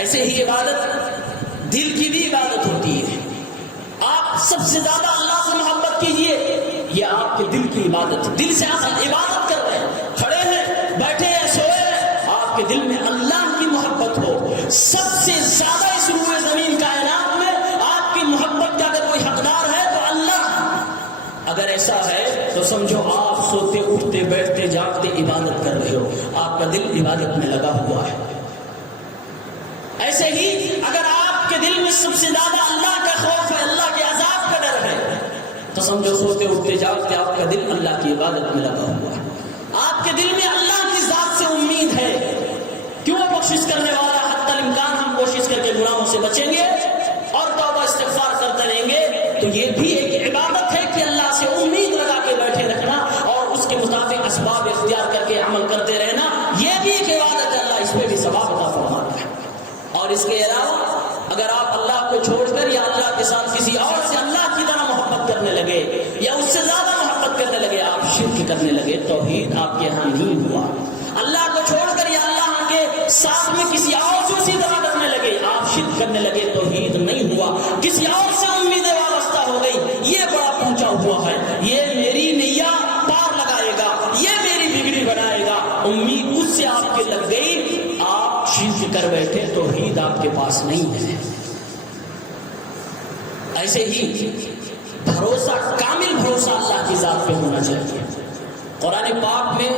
ایسے ہی عبادت دل کی بھی عبادت ہوتی ہے. آپ سب سے زیادہ اللہ سے محبت کیجئے، یہ آپ کے دل کی عبادت ہے. دل سے آپ عبادت کر رہے ہیں، کھڑے ہیں، بیٹھے ہیں، سوئے ہیں، آپ کے دل میں اللہ کی محبت ہو. سب سے زیادہ اس روئے زمین کائنات میں آپ کی محبت کا اگر کوئی حقدار ہے تو اللہ. اگر ایسا ہے تو سمجھو آپ سوتے اٹھتے بیٹھتے جاگتے عبادت کر رہے ہو، آپ کا دل عبادت میں لگا ہوا ہے. ایسے ہی اگر آپ کے دل میں سب سے زیادہ اللہ کا خوف ہے، اللہ کے عذاب کا ڈر ہے، تو سمجھو سوتے اٹھتے جاگتے آپ کا دل اللہ کی عبادت میں لگا ہوا ہے. آپ کے دل میں اللہ کی ذات سے امید ہے، کیوں بخشش کرنے والا حتی الامکان ہم کوشش کر کے گناہوں سے بچیں گے اور توبہ استغفار کرتے رہیں گے. تو یہ بھی ایک عبادت ہے کہ اللہ سے امید لگا کے بیٹھے رکھنا اور اس کے مطابق اسباب اختیار کر کے عمل کرتے رہنا، یہ بھی ایک عبادت ہے. اللہ اس پہ بھی ثواب عطا فرماتا ہے. اور اس کے علاوہ اگر آپ اللہ کو چھوڑ کر یا اللہ کے ساتھ کسی اور سے اللہ کی طرح محبت کرنے لگے یا اس سے زیادہ محبت کرنے لگے، آپ شرک کرنے لگے، توحید آپ کے ہاں نہیں ہوا. اللہ کو چھوڑ کر یا اللہ کے ساتھ میں کسی اور سے اسی طرح کرنے لگے، آپ شرک کرنے لگے، توحید نہیں ہوا. کسی اور سے امیدیں وابستہ ہو گئی، یہ بڑا پہنچا ہوا ہے، یہ میری نیا پار لگائے گا، یہ میری بگڑی بنائے گا، امید اس سے آپ کے لگ گئی، آپ شرک کر بیٹھے، توحید آپ کے پاس نہیں ہے. ایسے ہی بھروسہ، کامل بھروسہ اللہ کی ذات پہ ہونا چاہیے. قرآن پاک میں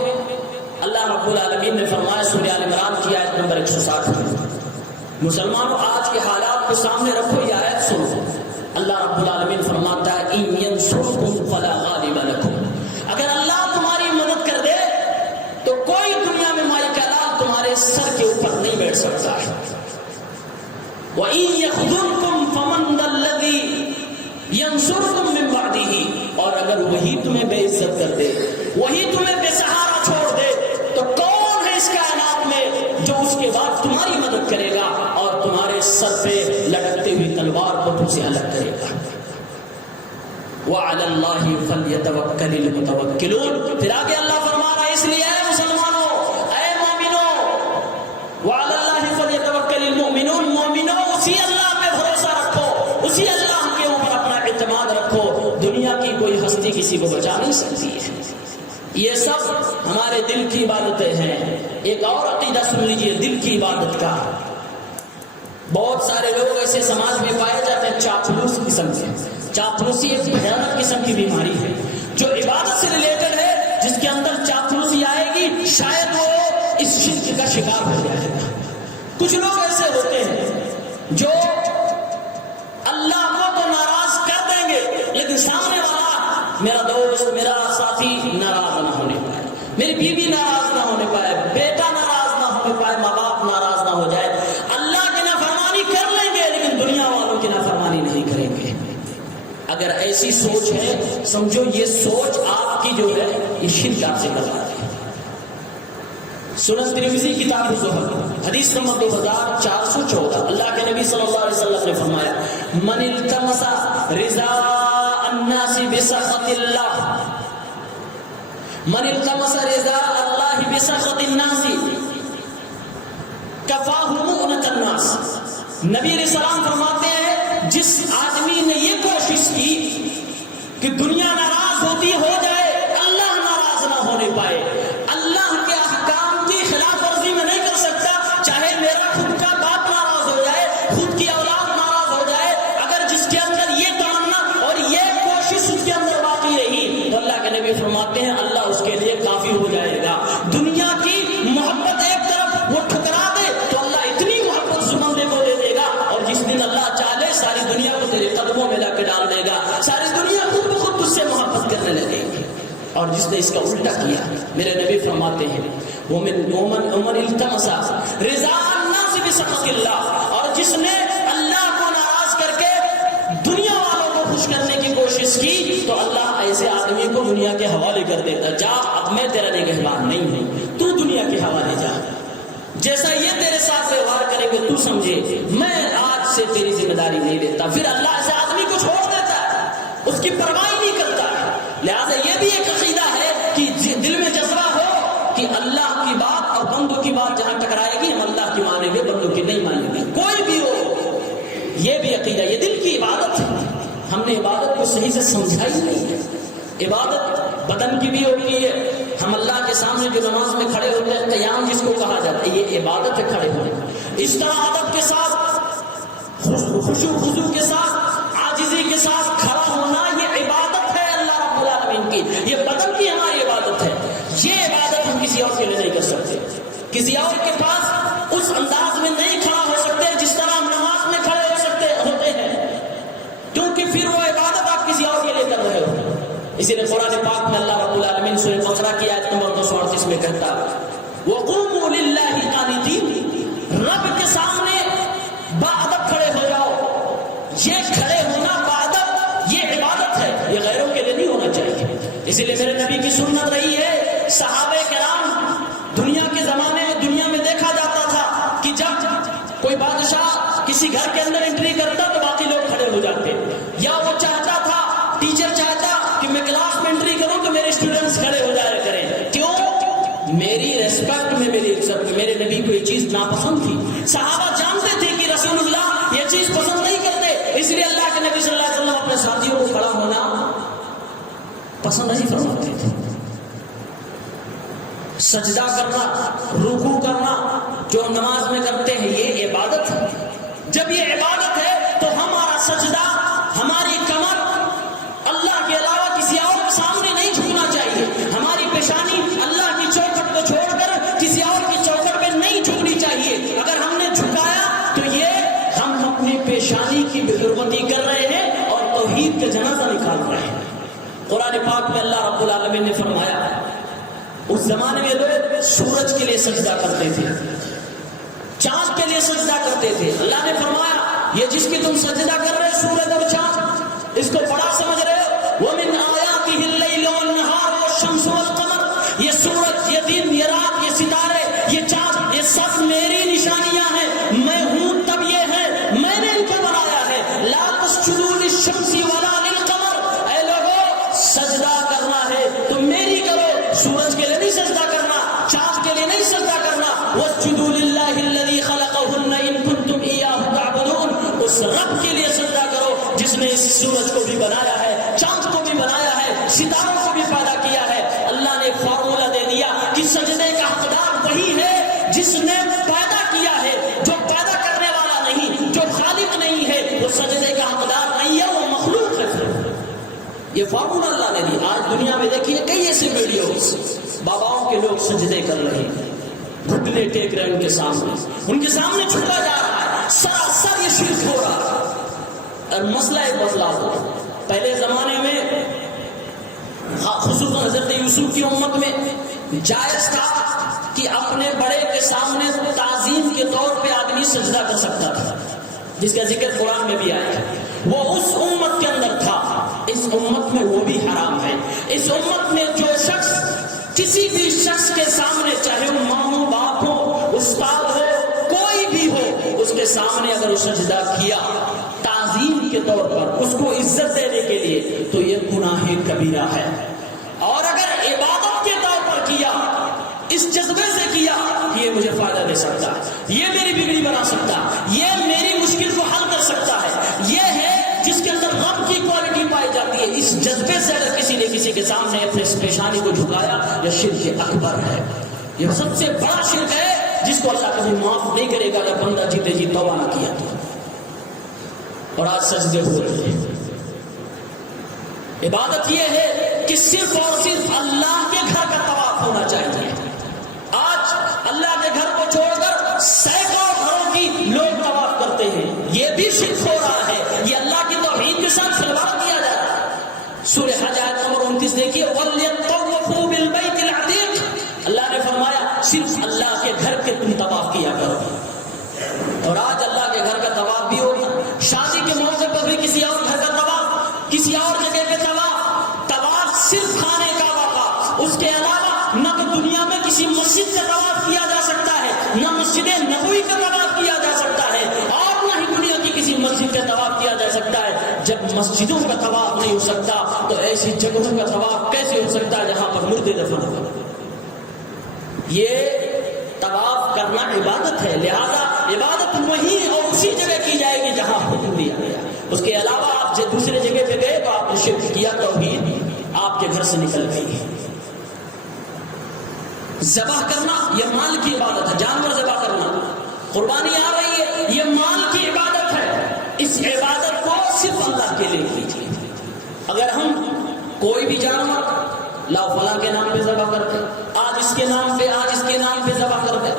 اللہ رب العالمین نے فرمایا سورہ آل عمران کی آیت نمبر 160 میں، مسلمانوں آج کے حالات کو سامنے رکھو، یہ آیت سنو۔ اللہ رب العالمین فرماتا ہے ان ینصرکم فلا غالب لکم، اگر اللہ تمہاری مدد کر دے تو کوئی دنیا میں مالک اعلیٰ تمہارے سر کے اوپر نہیں بیٹھ سکتا ہے۔ وَإِن يَخْذُلْكُمْ فَمَنْ ذَا الَّذِي يَنصُرُكُمْ مِنْ بَعْدِهِ، اور اگر وہی تمہیں بے عزت کر دے، وہی تمہیں بے سہارا چھوڑ دے، تو کون ہے اس کائنات میں جو اس کے بعد تمہاری مدد کرے گا اور تمہارے سر پہ لٹکتے ہوئی تلوار کو تم سے الگ کرے گا؟ وَعَلَى اللَّهِ فَلْيَتَوَكَّلِ الْمُتَوَكِّلُونَ، پھر آگے اللہ فرما رہا ہے اس لیے اے مسلمانوں، اے مومنوں، وَعَلَى اللَّهِ فَلْيَتَوَكَّلِ الْمُؤْمِنُونَ، مومنوں اسی اللہ پہ بھروسہ رکھو، اسی اللہ کے اوپر اپنا اعتماد رکھو، دنیا کی کوئی ہستی کسی کو بچا نہیں سکتی ہے۔ یہ سب ہمارے دل کی عبادتیں ہیں۔ ایک اور عقیدہ سن لیجئے دل کی عبادت کا۔ بہت سارے لوگ ایسے سماج میں پائے جاتے ہیں چاپلوس قسم کے۔ چاپلوسی ایک بھیانک قسم کی بیماری ہے جو عبادت سے ریلیٹڈ ہے، جس کے اندر چاپلوسی آئے گی شاید وہ اس شرک کا شکار ہو جائے گا۔ کچھ لوگ ایسے ہوتے ہیں جو اللہ کو تو ناراض کر دیں گے لیکن سامنے والا میرا دوست میرا ساتھی ناراض نہ ہونے پائے، میری بیوی ناراض نہ ہونے پائے، بیٹا ناراض نہ ہونے پائے، ماں باپ ناراض نہ ہو جائے، اللہ کی نافرمانی کر لیں گے لیکن دنیا والوں کی نافرمانی نہیں کریں گے۔ اگر ایسی سوچ ہے سمجھو یہ سوچ آپ کی جو ہے یہ شرک آپ سے کروا ہے۔ سنن ترمذی کتاب الزہد حدیث نمبر 2414، اللہ کے نبی صلی اللہ علیہ وسلم نے فرمایا من التمس رضاء الناس بسخط اللہ، من التمس رضاء اللہ بسخط الناس کفاہ مؤنۃ الناس۔ نبی علیہ السلام فرماتے ہیں جس آدمی نے یہ کوشش کی کہ دنیا ناراض ہوتی ہو جائے اللہ ناراض نہ ہونے پائے، اللہ کے احکام کی خلاف ورزی میں نہیں کر سکتا، چاہے میرا خود کا باپ ناراض ہو جائے، خود کی اولاد ناراض ہو جائے، اگر جس کے اندر یہ تمنا اور یہ کوشش اس کے اندر باقی رہی تو اللہ کے نبی فرماتے ہیں اللہ اس کے لیے کافی ہو جائے گا۔ دنیا کی محبت ایک طرف وہ ٹھکرا دے تو اللہ اتنی محبت اس بندے کو دے دے گا، اور جس دن اللہ چاہے ساری دنیا کو تیرے قدموں میں لا کے ڈال دے گا، ساری دنیا خود بخود تجھ سے محبت کرنے لگے گی۔ اور جس نے اس کا الٹا کیا میرے نبی فرماتے ہیں ومن التمس رضاء الناس بسخط اللہ، اور جس نے اللہ کو ناراض کر کے دنیا والوں کو خوش کرنے کی کوشش کی تو اللہ ایسے آدمی کو دنیا کے حوالے کر دیتا، جا اب میں تیرا نگہبان نہیں ہوں، تو دنیا کے حوالے جا، جیسا یہ تیرے ساتھ ویوہار کرے گے تو سمجھے میں آج سے تیری ذمہ داری نہیں لیتا۔ پھر اللہ ایسے آدمی کو چھوڑ دیتا ہے، اس کی پرواہ نہیں کرتا ہے۔ لہٰذا یہ بھی ایک عقیدہ ہے کہ دل میں جذبہ ہو کہ اللہ کی بات اور بندوں کی بات جہاں ٹکرائے گی ہم اللہ کی مانیں گے، بندوں کی نہیں مانیں گے، کوئی بھی ہو۔ یہ بھی عقیدہ، یہ دل کی عبادت ہے۔ ہم نے عبادت کو صحیح سے سمجھا ہی نہیں ہے۔ عبادت بدن کی بھی ہوتی ہے، ہم اللہ کے سامنے جو نماز میں کھڑے ہوتے ہیں قیام جس کو کہا جاتا ہے، یہ عبادت ہے کھڑے ہونے۔ اس طرح عادت کے ساتھ خشوع خضوع کے ساتھ عاجزی کے ساتھ کھڑا ہونا یہ عبادت ہے اللہ رب العالمین کی، یہ بدن کی ہماری عبادت ہے۔ یہ عبادت ہم کسی اور کے لیے نہیں کر سکتے، کسی اور کے پاس اس انداز میں نہیں کھڑا ہو سکتے جس طرح ہم نماز میں کھڑے ہوتے ہیں، کیونکہ پھر وہ عبادت آپ کسی اور کے لیے کر رہے ہو۔ اسی لیے قرآن پاک میں اللہ رب العالمین سورہ بقرہ کی آیت نمبر 238 میں کہتا ہے وَقُومُوا لِلَّهِ قَانِتِينَ، رب کے سامنے باادب کھڑے ہو جاؤ۔ یہ کھڑے ہونا باادب یہ عبادت ہے، یہ غیروں کے لیے نہیں ہونا چاہیے۔ اسی لیے میرے نبی کی سنت رہی ہے، صحابہ کرام دنیا کے زمانے دنیا میں دیکھا جاتا تھا کہ جب کوئی بادشاہ کسی گھر کے اندر انٹری کرتا تو باقی لوگ کھڑے ہو جاتے، یا وہ چاہتا تھا ٹیچر چاہتا کہ میں کلاس میں انٹری کروں تو میرے اسٹوڈنٹس کھڑے ہو جایا کریں، کیوں؟ میری ریسپیکٹ میں میری عزت میں میرے نبی کو یہ چیز ناپسند تھی۔ صحابہ جانتے تھے کہ رسول اللہ یہ چیز پسند نہیں کرتے، اس لیے اللہ کے نبی صلی اللہ علیہ وسلم اپنے ساتھیوں کو کھڑا ہونا پسند نہیں فرماتے تھے۔ سجدہ کرنا، رکوع کرنا جو نماز میں کرتے ہیں یہ عبادت ہے۔ جب یہ عبادت ہے تو ہمارا سجدہ، ہماری کمر اللہ کے علاوہ کسی اور کے سامنے نہیں جھکنا چاہیے، ہماری پیشانی قرآن پاک میں اللہ رب العالمین نے فرمایا اس زمانے میں لوگ سورج کے لیے سجدہ کرتے تھے، چاند کے لیے سجدہ کرتے تھے. اللہ نے فرمایا یہ جس کی تم سجدہ کر رہے ہو سورج اور چاند، اس کو بڑا سمجھ رہے ہو، وَمِنْ آيَاتِهِ اللَّيْلُ وَالنَّهَارُ وَالشَّمْسُ وَالْقَمَرُ، یہ سورج، یہ دن، یہ رات، یہ ستارے، یہ چاند، یہ سب میری نشانیاں ہیں، میں ہوں تب یہ ہے، میں نے ان کو بنایا ہے. لَا تَسْجُدُوا لِلشَّمْسِ وَلَا لِلْقَمَرِ، اے لوگو سجدہ کرنا ہے تو میری کرو، سورج کے لیے نہیں سجدہ کرنا، چاند کے لیے نہیں سجدہ کرنا. وَاسْجُدُوا لِلَّهِ الَّذِي خَلَقَهُنَّ إِن كُنتُمْ إِيَّاهُ تَعْبُدُونَ، اس رب کے لیے سجدہ کرو جس نے اس سورج کو بھی بنایا ہے، چاند کو بھی بنایا ہے، ستاروں کو بھی پیدا کیا ہے. اللہ نے ایک فارمولہ دے دیا کہ سجدے کا حقدار وہی ہے جس نے پیدا کیا ہے، جو پیدا کرنے والا نہیں، جو خالق نہیں ہے وہ سجدے کا حقدار نہیں ہے، وہ مخلوق ہے. یہ فارمولہ اللہ نے دیا. آج دنیا میں دیکھیے کئی ایسے ویڈیوز باباؤں کے لوگ سجدے کر رہے ہیں، گھٹنے ٹیک رہے ہیں ان کے سامنے جھکا جا رہا ہے، سراسر یہ شرک ہو رہا ہے. اور مسئلہ ایک بدلاؤ ہوا. پہلے زمانے میں خصوصاً حضرت یوسف کی امت میں جائز تھا کہ اپنے بڑے کے سامنے تعظیم کے طور پہ آدمی سجدہ کر سکتا تھا، جس کا ذکر قرآن میں بھی آیا ہے. وہ اس امت کے اندر تھا، اس امت میں وہ بھی حرام ہے. اس امت میں جو شخص کسی بھی شخص کے سامنے، چاہے وہ ماں ہو، باپ ہو، استاد ہو، کوئی بھی ہو، اس کے سامنے اگر وہ سجدہ کیا تعظیم کے طور پر، اس کو عزت دینے کے لیے، تو یہ گناہ کبیرہ ہے. اور اگر عبادت کے طور پر کیا، اس جذبے سے کیا کہ یہ مجھے فائدہ دے سکتا ہے، یہ میری بگڑی بنا سکتا ہے، یہ میری مشکل کو حل کر سکتا ہے، یہ ہے جس کے اندر غم کی کوالٹی پائی جاتی ہے، اس جذبے سے اگر کسی نے کسی کے سامنے اپنے پیشانی کو جھکایا، یہ شرک اکبر ہے. یہ سب سے بڑا شرک ہے جس کو اللہ کبھی معاف نہیں کرے گا اگر بندہ جیتے جی توبہ نہ کیا تو. اور آج سجدے ہو رہے ہیں. عبادت یہ ہے کہ صرف اور صرف اللہ کے گھر کا طواف ہونا چاہیے. آج اللہ کے گھر کو چھوڑ کر سینکڑوں گھروں کی لوگ طواف کرتے ہیں، یہ بھی شرک ہو رہا ہے. یہ اللہ کی توحید کے ساتھ کھلواڑ کیا جا رہا ہے. سورہ حج آیت نمبر 29 دیکھیے، وَلْيَطَّوَّفُوا بِالْبَيْتِ الْعَتِيقِ، اللہ نے فرمایا صرف اللہ کے گھر کے تم طواف کیا کرو. اور آج اللہ کے گھر کا طواف بھی ہو گیا، شادی کے موقع پر بھی کسی اور گھر کا طواف، کسی اور جگہ پہ طواف صرف خانے کعبہ کا. اس کے علاوہ نہ تو دنیا میں کسی مسجد کا طواف کیا جا سکتا ہے، نہ مسجد نبوی کا طواف کیا جا سکتا ہے، اور نہ ہی دنیا کی کسی مسجد کا طواف کیا جا سکتا ہے. جب مسجدوں کا طواف نہیں ہو سکتا تو ایسی جگہوں کا طواف کیسے ہو سکتا ہے جہاں پر مردے دفن ہو؟ یہ طواف کرنا عبادت ہے. لہذا عبادت وہی اور اسی جگہ کی جائے گی جہاں حکم دیا گیا. اس کے علاوہ آپ جب دوسرے جگہ پہ گئے تو آپ نے شرک کیا، توحید آپ کے گھر سے نکل گئی. ذبح کرنا یہ مال کی عبادت ہے، جانور ذبح کرنا، قربانی آ رہی ہے، یہ مال کی عبادت ہے. اس عبادت کو صرف اللہ کے لیے کیجیے. اگر ہم کوئی بھی جانور لاؤ فلاں کے نام پہ ذبح کرتے، آج اس کے نام پہ، آج اس کے نام پہ ذبح کرتے،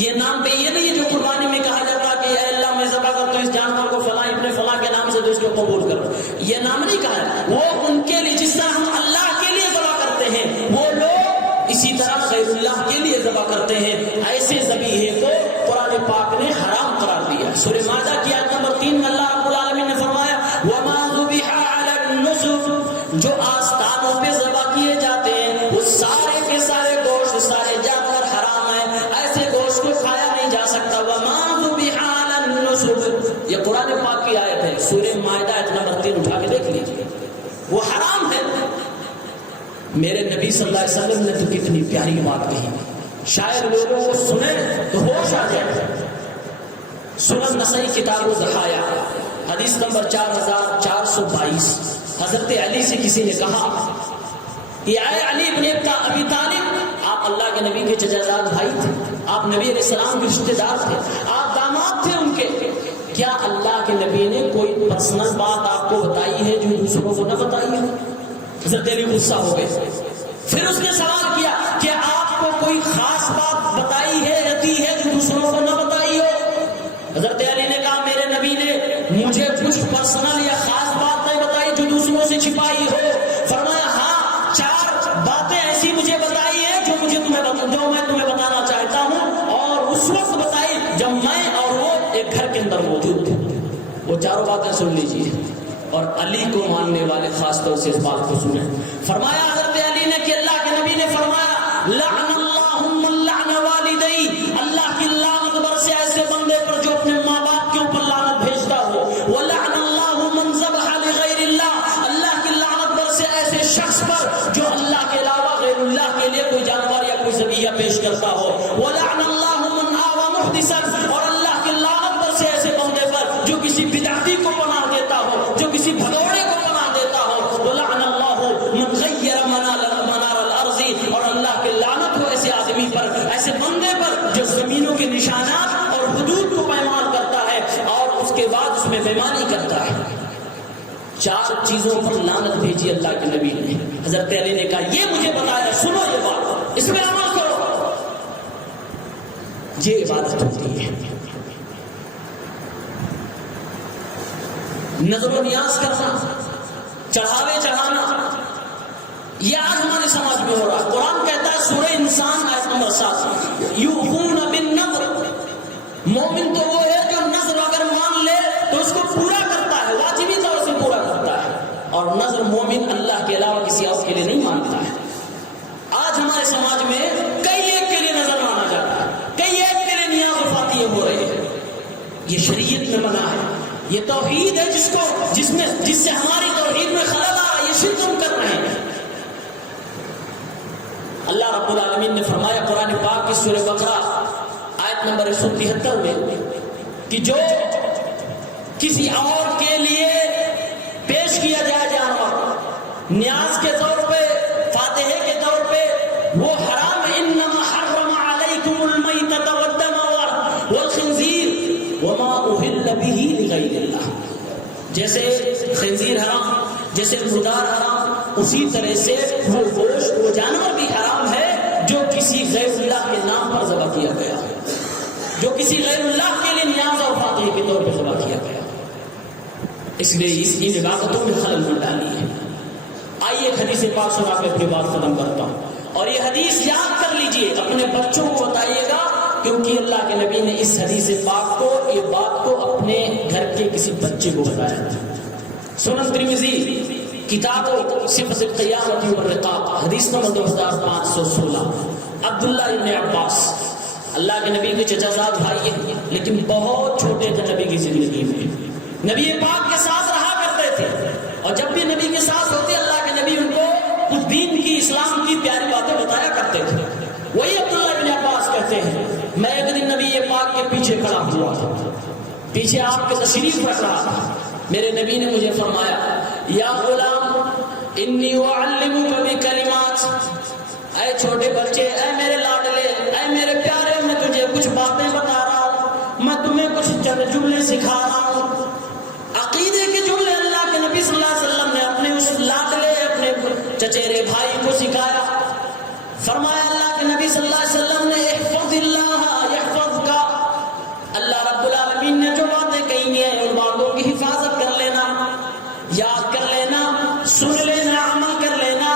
یہ نام پہ یہ نہیں ہے جو قربانی میں کہا جاتا کہ اے اللہ میں ذبح کرتا ہوں اس جانور کو فلاں ابن فلاں کے نام سے، تو اس کو قبول کرو. یہ نام نہیں کہا ہے. وہ ان کے لیے جس طرح ہم اللہ کے لیے ذبح کرتے ہیں، وہ لوگ اسی طرح غیر اللہ کے لیے ذبح کرتے ہیں. ایسے ذبیحے کو قرآن پاک نے حرام قرار دیا. سورہ مائدہ کی آیت نمبر 3 میں اللہ رب العالمین نے فرمایا وَمَا ذُبِحَ عَلَى النُّصُبِ، جو آستانوں پہ ذبح کیے جاتے ہیں وہ سارے کے سارے گوشت، سارے جانور حرام ہیں، ایسے گوشت کو کھایا نہیں جا سکتا. وَمَا ذُبِحَ عَلَى النُّصُبِ، یہ قرآن پاک کی آیت ہے. سورہ مائدہ آیت نمبر 3 اٹھا کے دیکھ لیجیے، وہ حرام ہے. میرے نبی صلی اللہ علیہ وسلم نے تو کتنی پیاری بات کہی، شاید لوگوں کو سنیں تو ہوش آ جائے. سنن نسائی کتاب الضحایا حدیث نمبر 4422، حضرت علی سے کسی نے کہا کہ اے علی ابن ابی طالب، آپ اللہ کے نبی کے چچازاد بھائی تھے، آپ نبی علیہ السلام کے رشتے دار تھے، آپ داماد تھے ان کے، کیا اللہ کے نبی نے کوئی پرسنل بات آپ کو بتائی ہے جو دوسروں کو نہ بتائی ہے؟ حضرت علی غصہ ہو گئے. پھر اس نے سوال کیا کہ آپ کو کوئی خاص بات بتائی ہے، رہتی ہے جو دوسروں کو نہ بتائی ہو؟ حضرت علی نے کہا میرے نبی نے مجھے کچھ پرسنل یا خاص بات نہیں بتائی جو دوسروں سے چھپائی ہو. اس وقت بتائی جب میں اور وہ ایک گھر کے اندر موجود تھے. وہ چاروں باتیں سن لیجیے اور علی کو ماننے والے خاص طور سے اس بات کو سنیں. فرمایا حضرت علی نے کہ اللہ کے نبی نے فرمایا لعن اللہ من لعن والدی، اللہ کی لعنت برسے ایسے بندے پر جو اپنے ماں باپ کے اوپر لعنت بھیجتا ہو. ولعن اللہ من ذبح لغیر اللہ، اللہ کی لعنت برسے ایسے شخص پر جو اللہ کے علاوہ غیر اللہ کے لیے کوئی جانور یا کوئی ذبیحہ پیش کرتا ہو. ولعن اللہ من آوى محدثا، اور اللہ کی لعنت برسے ایسے بندے پر جو کسی بدعتی کو پناہ دیتا ہو، جو کسی بھگوڑے کو پناہ دیتا ہو. ولعن اللہ من غیر منار الارض، اور اللہ کی لعنت ہو ایسے آدمی پر، ایسے بندے پر جو زمینوں کے نشانات اور حدود کو پائمال کرتا ہے اور اس کے بعد اس میں بےمانی کرتا ہے. 4 چیزوں پر لعنت بھیجی اللہ کے نبی نے. حضرت علی نے کہا یہ مجھے بتایا، سنو یہ بات، اس میں عمل کرو. یہ عبادت ہوتی ہے. نظر و نیاز کرنا، چڑھاوے چڑھانا، یہ آج ہمارے سماج میں ہو رہا ہے. قرآن کہتا ہے سورہ انسان آیت نمبر 7 یوفون بالنذر، مومن تو وہ ہے جو نذر اگر مان لے تو اس کو پورا کرتا ہے، واجبی طور سے پورا کرتا ہے. اور نذر مومن اللہ کے علاوہ کسی اور کے لیے نہیں مانتا ہے. آج ہمارے سماج میں کئی ایک کے لیے نظر مانا جاتا ہے، کئی ایک کے لیے نیاز و فاتحیں ہو رہی ہے. یہ شریعت میں منع ہے. یہ توحید ہے جس سے ہماری توحید میں خلل آ رہا ہے. یہ شرک ہم کر رہے ہیں. اللہ رب العالمین نے فرمایا قرآن پاک کی سورہ بقرہ آیت نمبر 173 میں کہ جو کسی اور کے لیے پیش کیا جائے جانور نیاز کے طور پہ، فاتحے کے طور پہ، وہ حرام ہے. انما حرم علیکم المیتۃ والدم والخنزیر وما اہل به لغیر اللہ. جیسے خنزیر حرام، جیسے مردار حرام، اسی طرح سے وہ گوشت، وہ جانور بھی حرام ہے جو کسی غیر اللہ کے نام پر ذبح کیا گیا ہے، جو کسی غیر اللہ کے لیے نیاز اور فاتحے کے طور پہ ذبح کیا گیا. اس لیے ان عبادتوں میں خلل مت ڈالیے. آئیے ایک حدیث پاک سنا کے اپنی بات ختم کرتا ہوں. اور یہ حدیث یاد کر لیجئے، اپنے بچوں کو بتائیے گا، کیونکہ اللہ کے نبی نے اس حدیث پاک کو، یہ بات کو اپنے گھر کے کسی بچے کو بتایا. سنن ترمذی کتاب صفت القیامت والرقاب حدیث نمبر 2516 عبداللہ ابن عباس، اللہ کے نبی کے چچا زاد بھائی ہیں لیکن بہت چھوٹے تھے نبی کی زندگی میں. نبی پاک کے ساتھ رہا کرتے تھے اور جب بھی نبی کے ساتھ ہوتے اللہ کے نبی ان کو کچھ دین کی، اسلام کی پیاری باتیں بتایا کرتے تھے. وہی عبداللہ ابن عباس کہتے ہیں میں ایک دن نبی پاک کے پیچھے کھڑا ہوا تھا، پیچھے آپ کے تشریف رکھ رہا تھا. میرے نبی نے مجھے فرمایا یا غلام انی اعلمک بکلمات، اے چھوٹے بچے، اے میرے لاڈلے، اے میرے پیارے، میں تجھے کچھ باتیں بتا رہا ہوں، میں تمہیں کچھ چند جملے سکھا رہا ہوں. عقیدے کے جملے اللہ کے نبی صلی اللہ علیہ وسلم نے اپنے اس لاڈلے، اپنے چچیرے بھائی کو سکھایا. فرمایا اللہ کے نبی صلی اللہ علیہ وسلم نے احفظ اللہ یحفظک، اللہ رب العالمین نے جو باتیں کہی ہیں ان باتوں کی حفاظت کر لینا، یاد کر لینا، سن لینا، عمل کر لینا.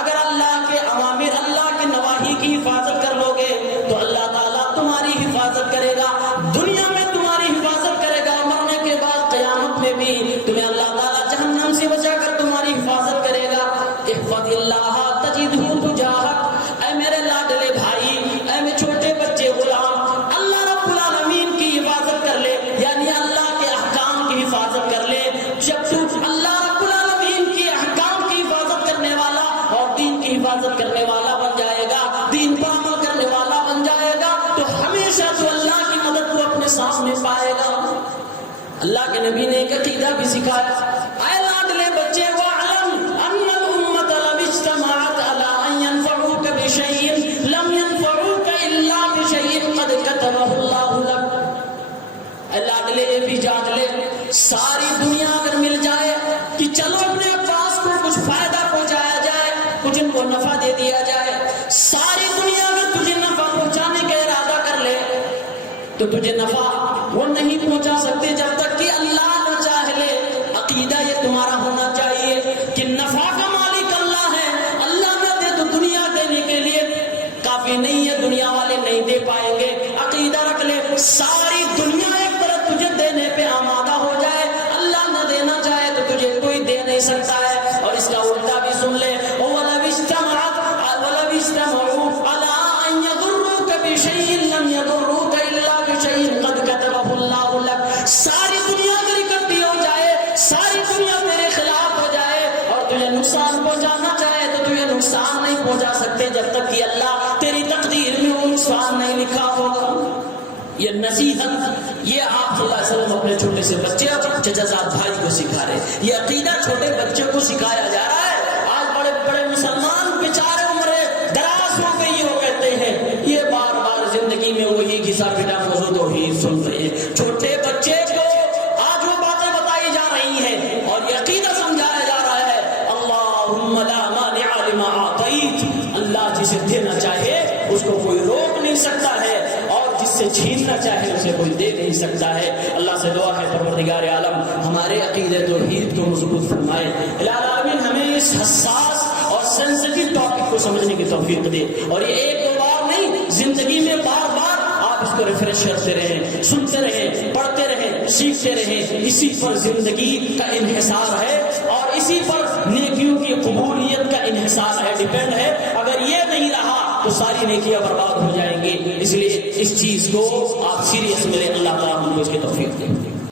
اگر اللہ کے اوامر، اللہ کے نواہی کی حفاظت کر لو گے تو اللہ تعالیٰ تمہاری حفاظت کرے گا، دنیا میں تمہاری حفاظت کرے گا، مرنے کے بعد قیامت میں بھی تمہیں اللہ تعالیٰ جہنم سے بچا کر تمہاری حفاظت کرے گا. احفظ اللہ تجدہ تجاہک، اے میرے لاڈلے بھائی، اے میرے چھوٹے بچے غلام، اللہ رب العالمین کی حفاظت کر لے، یعنی اللہ کے احکام کی حفاظت کر لے. جب تو اللہ رب العالمین کے احکام کی حفاظت کرنے والا اور دین کی حفاظت کرنے والا بن جائے گا، دین پر عمل کرنے والا بن جائے گا، تو ہمیشہ تو اللہ کی مدد کو اپنے سامنے پائے گا. اللہ کے نبی نے ایک عقیدہ بھی سکھایا. اے لاڈلے بچے، وَاعْلَمْ أَنَّ الْأُمَّةَ لَوِ اجْتَمَعَتْ عَلَىٰ أَن يَنفَعُوكَ بِشَيْءٍ لَمْ يَنفَعُوكَ إِلَّا بِشَيْءٍ قَدْ كَتَبَهُ اللَّهُ لَكَ. اے لاڈلے، یہ بھی جان لے، ساری دنیا اگر مل جائے کہ چلو اپنے پاس کو کچھ فائدہ پہنچایا جائے، کچھ ان کو نفع دے دیا جائے، ساری دنیا میں تجھے نفع پہنچانے کا ارادہ کر لے تو تجھے نفع وہ نہیں پہنچا سکتے جب تک کہ اللہ نہ چاہ لے. عقیدہ یہ تمہارا ہونا چاہیے کہ نفع کا مالک اللہ ہے، اللہ نہ دے تو دنیا دینے کے لیے کافی نہیں ہے، دنیا والے نہیں دے پائیں گے. عقیدہ نقصان نہیں لکھا ہوگا. یہ نصیحت یہ آپ صلی اللہ علیہ وسلم اپنے چھوٹے سے بچے اور چچا بھائی کو سکھا رہے. یہ عقیدہ چھوٹے بچے کو سکھایا جا رہا ہے. آج بڑے بڑے مسلمان بیچارے عمرے دراز ہو گئی وہ کہتے ہیں یہ بار بار زندگی میں وہی گھسا پٹا موضوع توحید سن رہے ہیں. چھوٹے بچے کو آج وہ باتیں بتائی جا رہی ہیں اور یہ عقیدہ سمجھایا جا رہا ہے اللہم لا مانع لما اعطیت. اللہ جسے دینا چاہے اس کو کوئی روک نہیں سکتا ہے اور جس سے چھیننا چاہے اسے کوئی دے نہیں سکتا ہے. اللہ سے دعا ہے پروردگار عالم ہمارے عقیدہ توحید کو مضبوط فرمائے. الہ العالمین ہمیں اس حساس اور سینسٹیو ٹاپک کو سمجھنے کی توفیق دے اور یہ ایک دو بار نہیں زندگی میں بار بار آپ اس کو ریفریش کرتے رہیں, سنتے رہیں, پڑھتے رہیں, سیکھتے رہیں. اسی پر زندگی کا انحصار ہے اور اسی پر نیکیوں کی قبولیت کا انحصار ہے, ڈیپینڈ ہے. اگر یہ نہیں رہا تو ساری نیکیاں برباد ہو جائیں گی. اس لیے اس چیز کو آپ سیریس میں لیں. اللہ تعالیٰ ہم کو اس کی توفیق دے.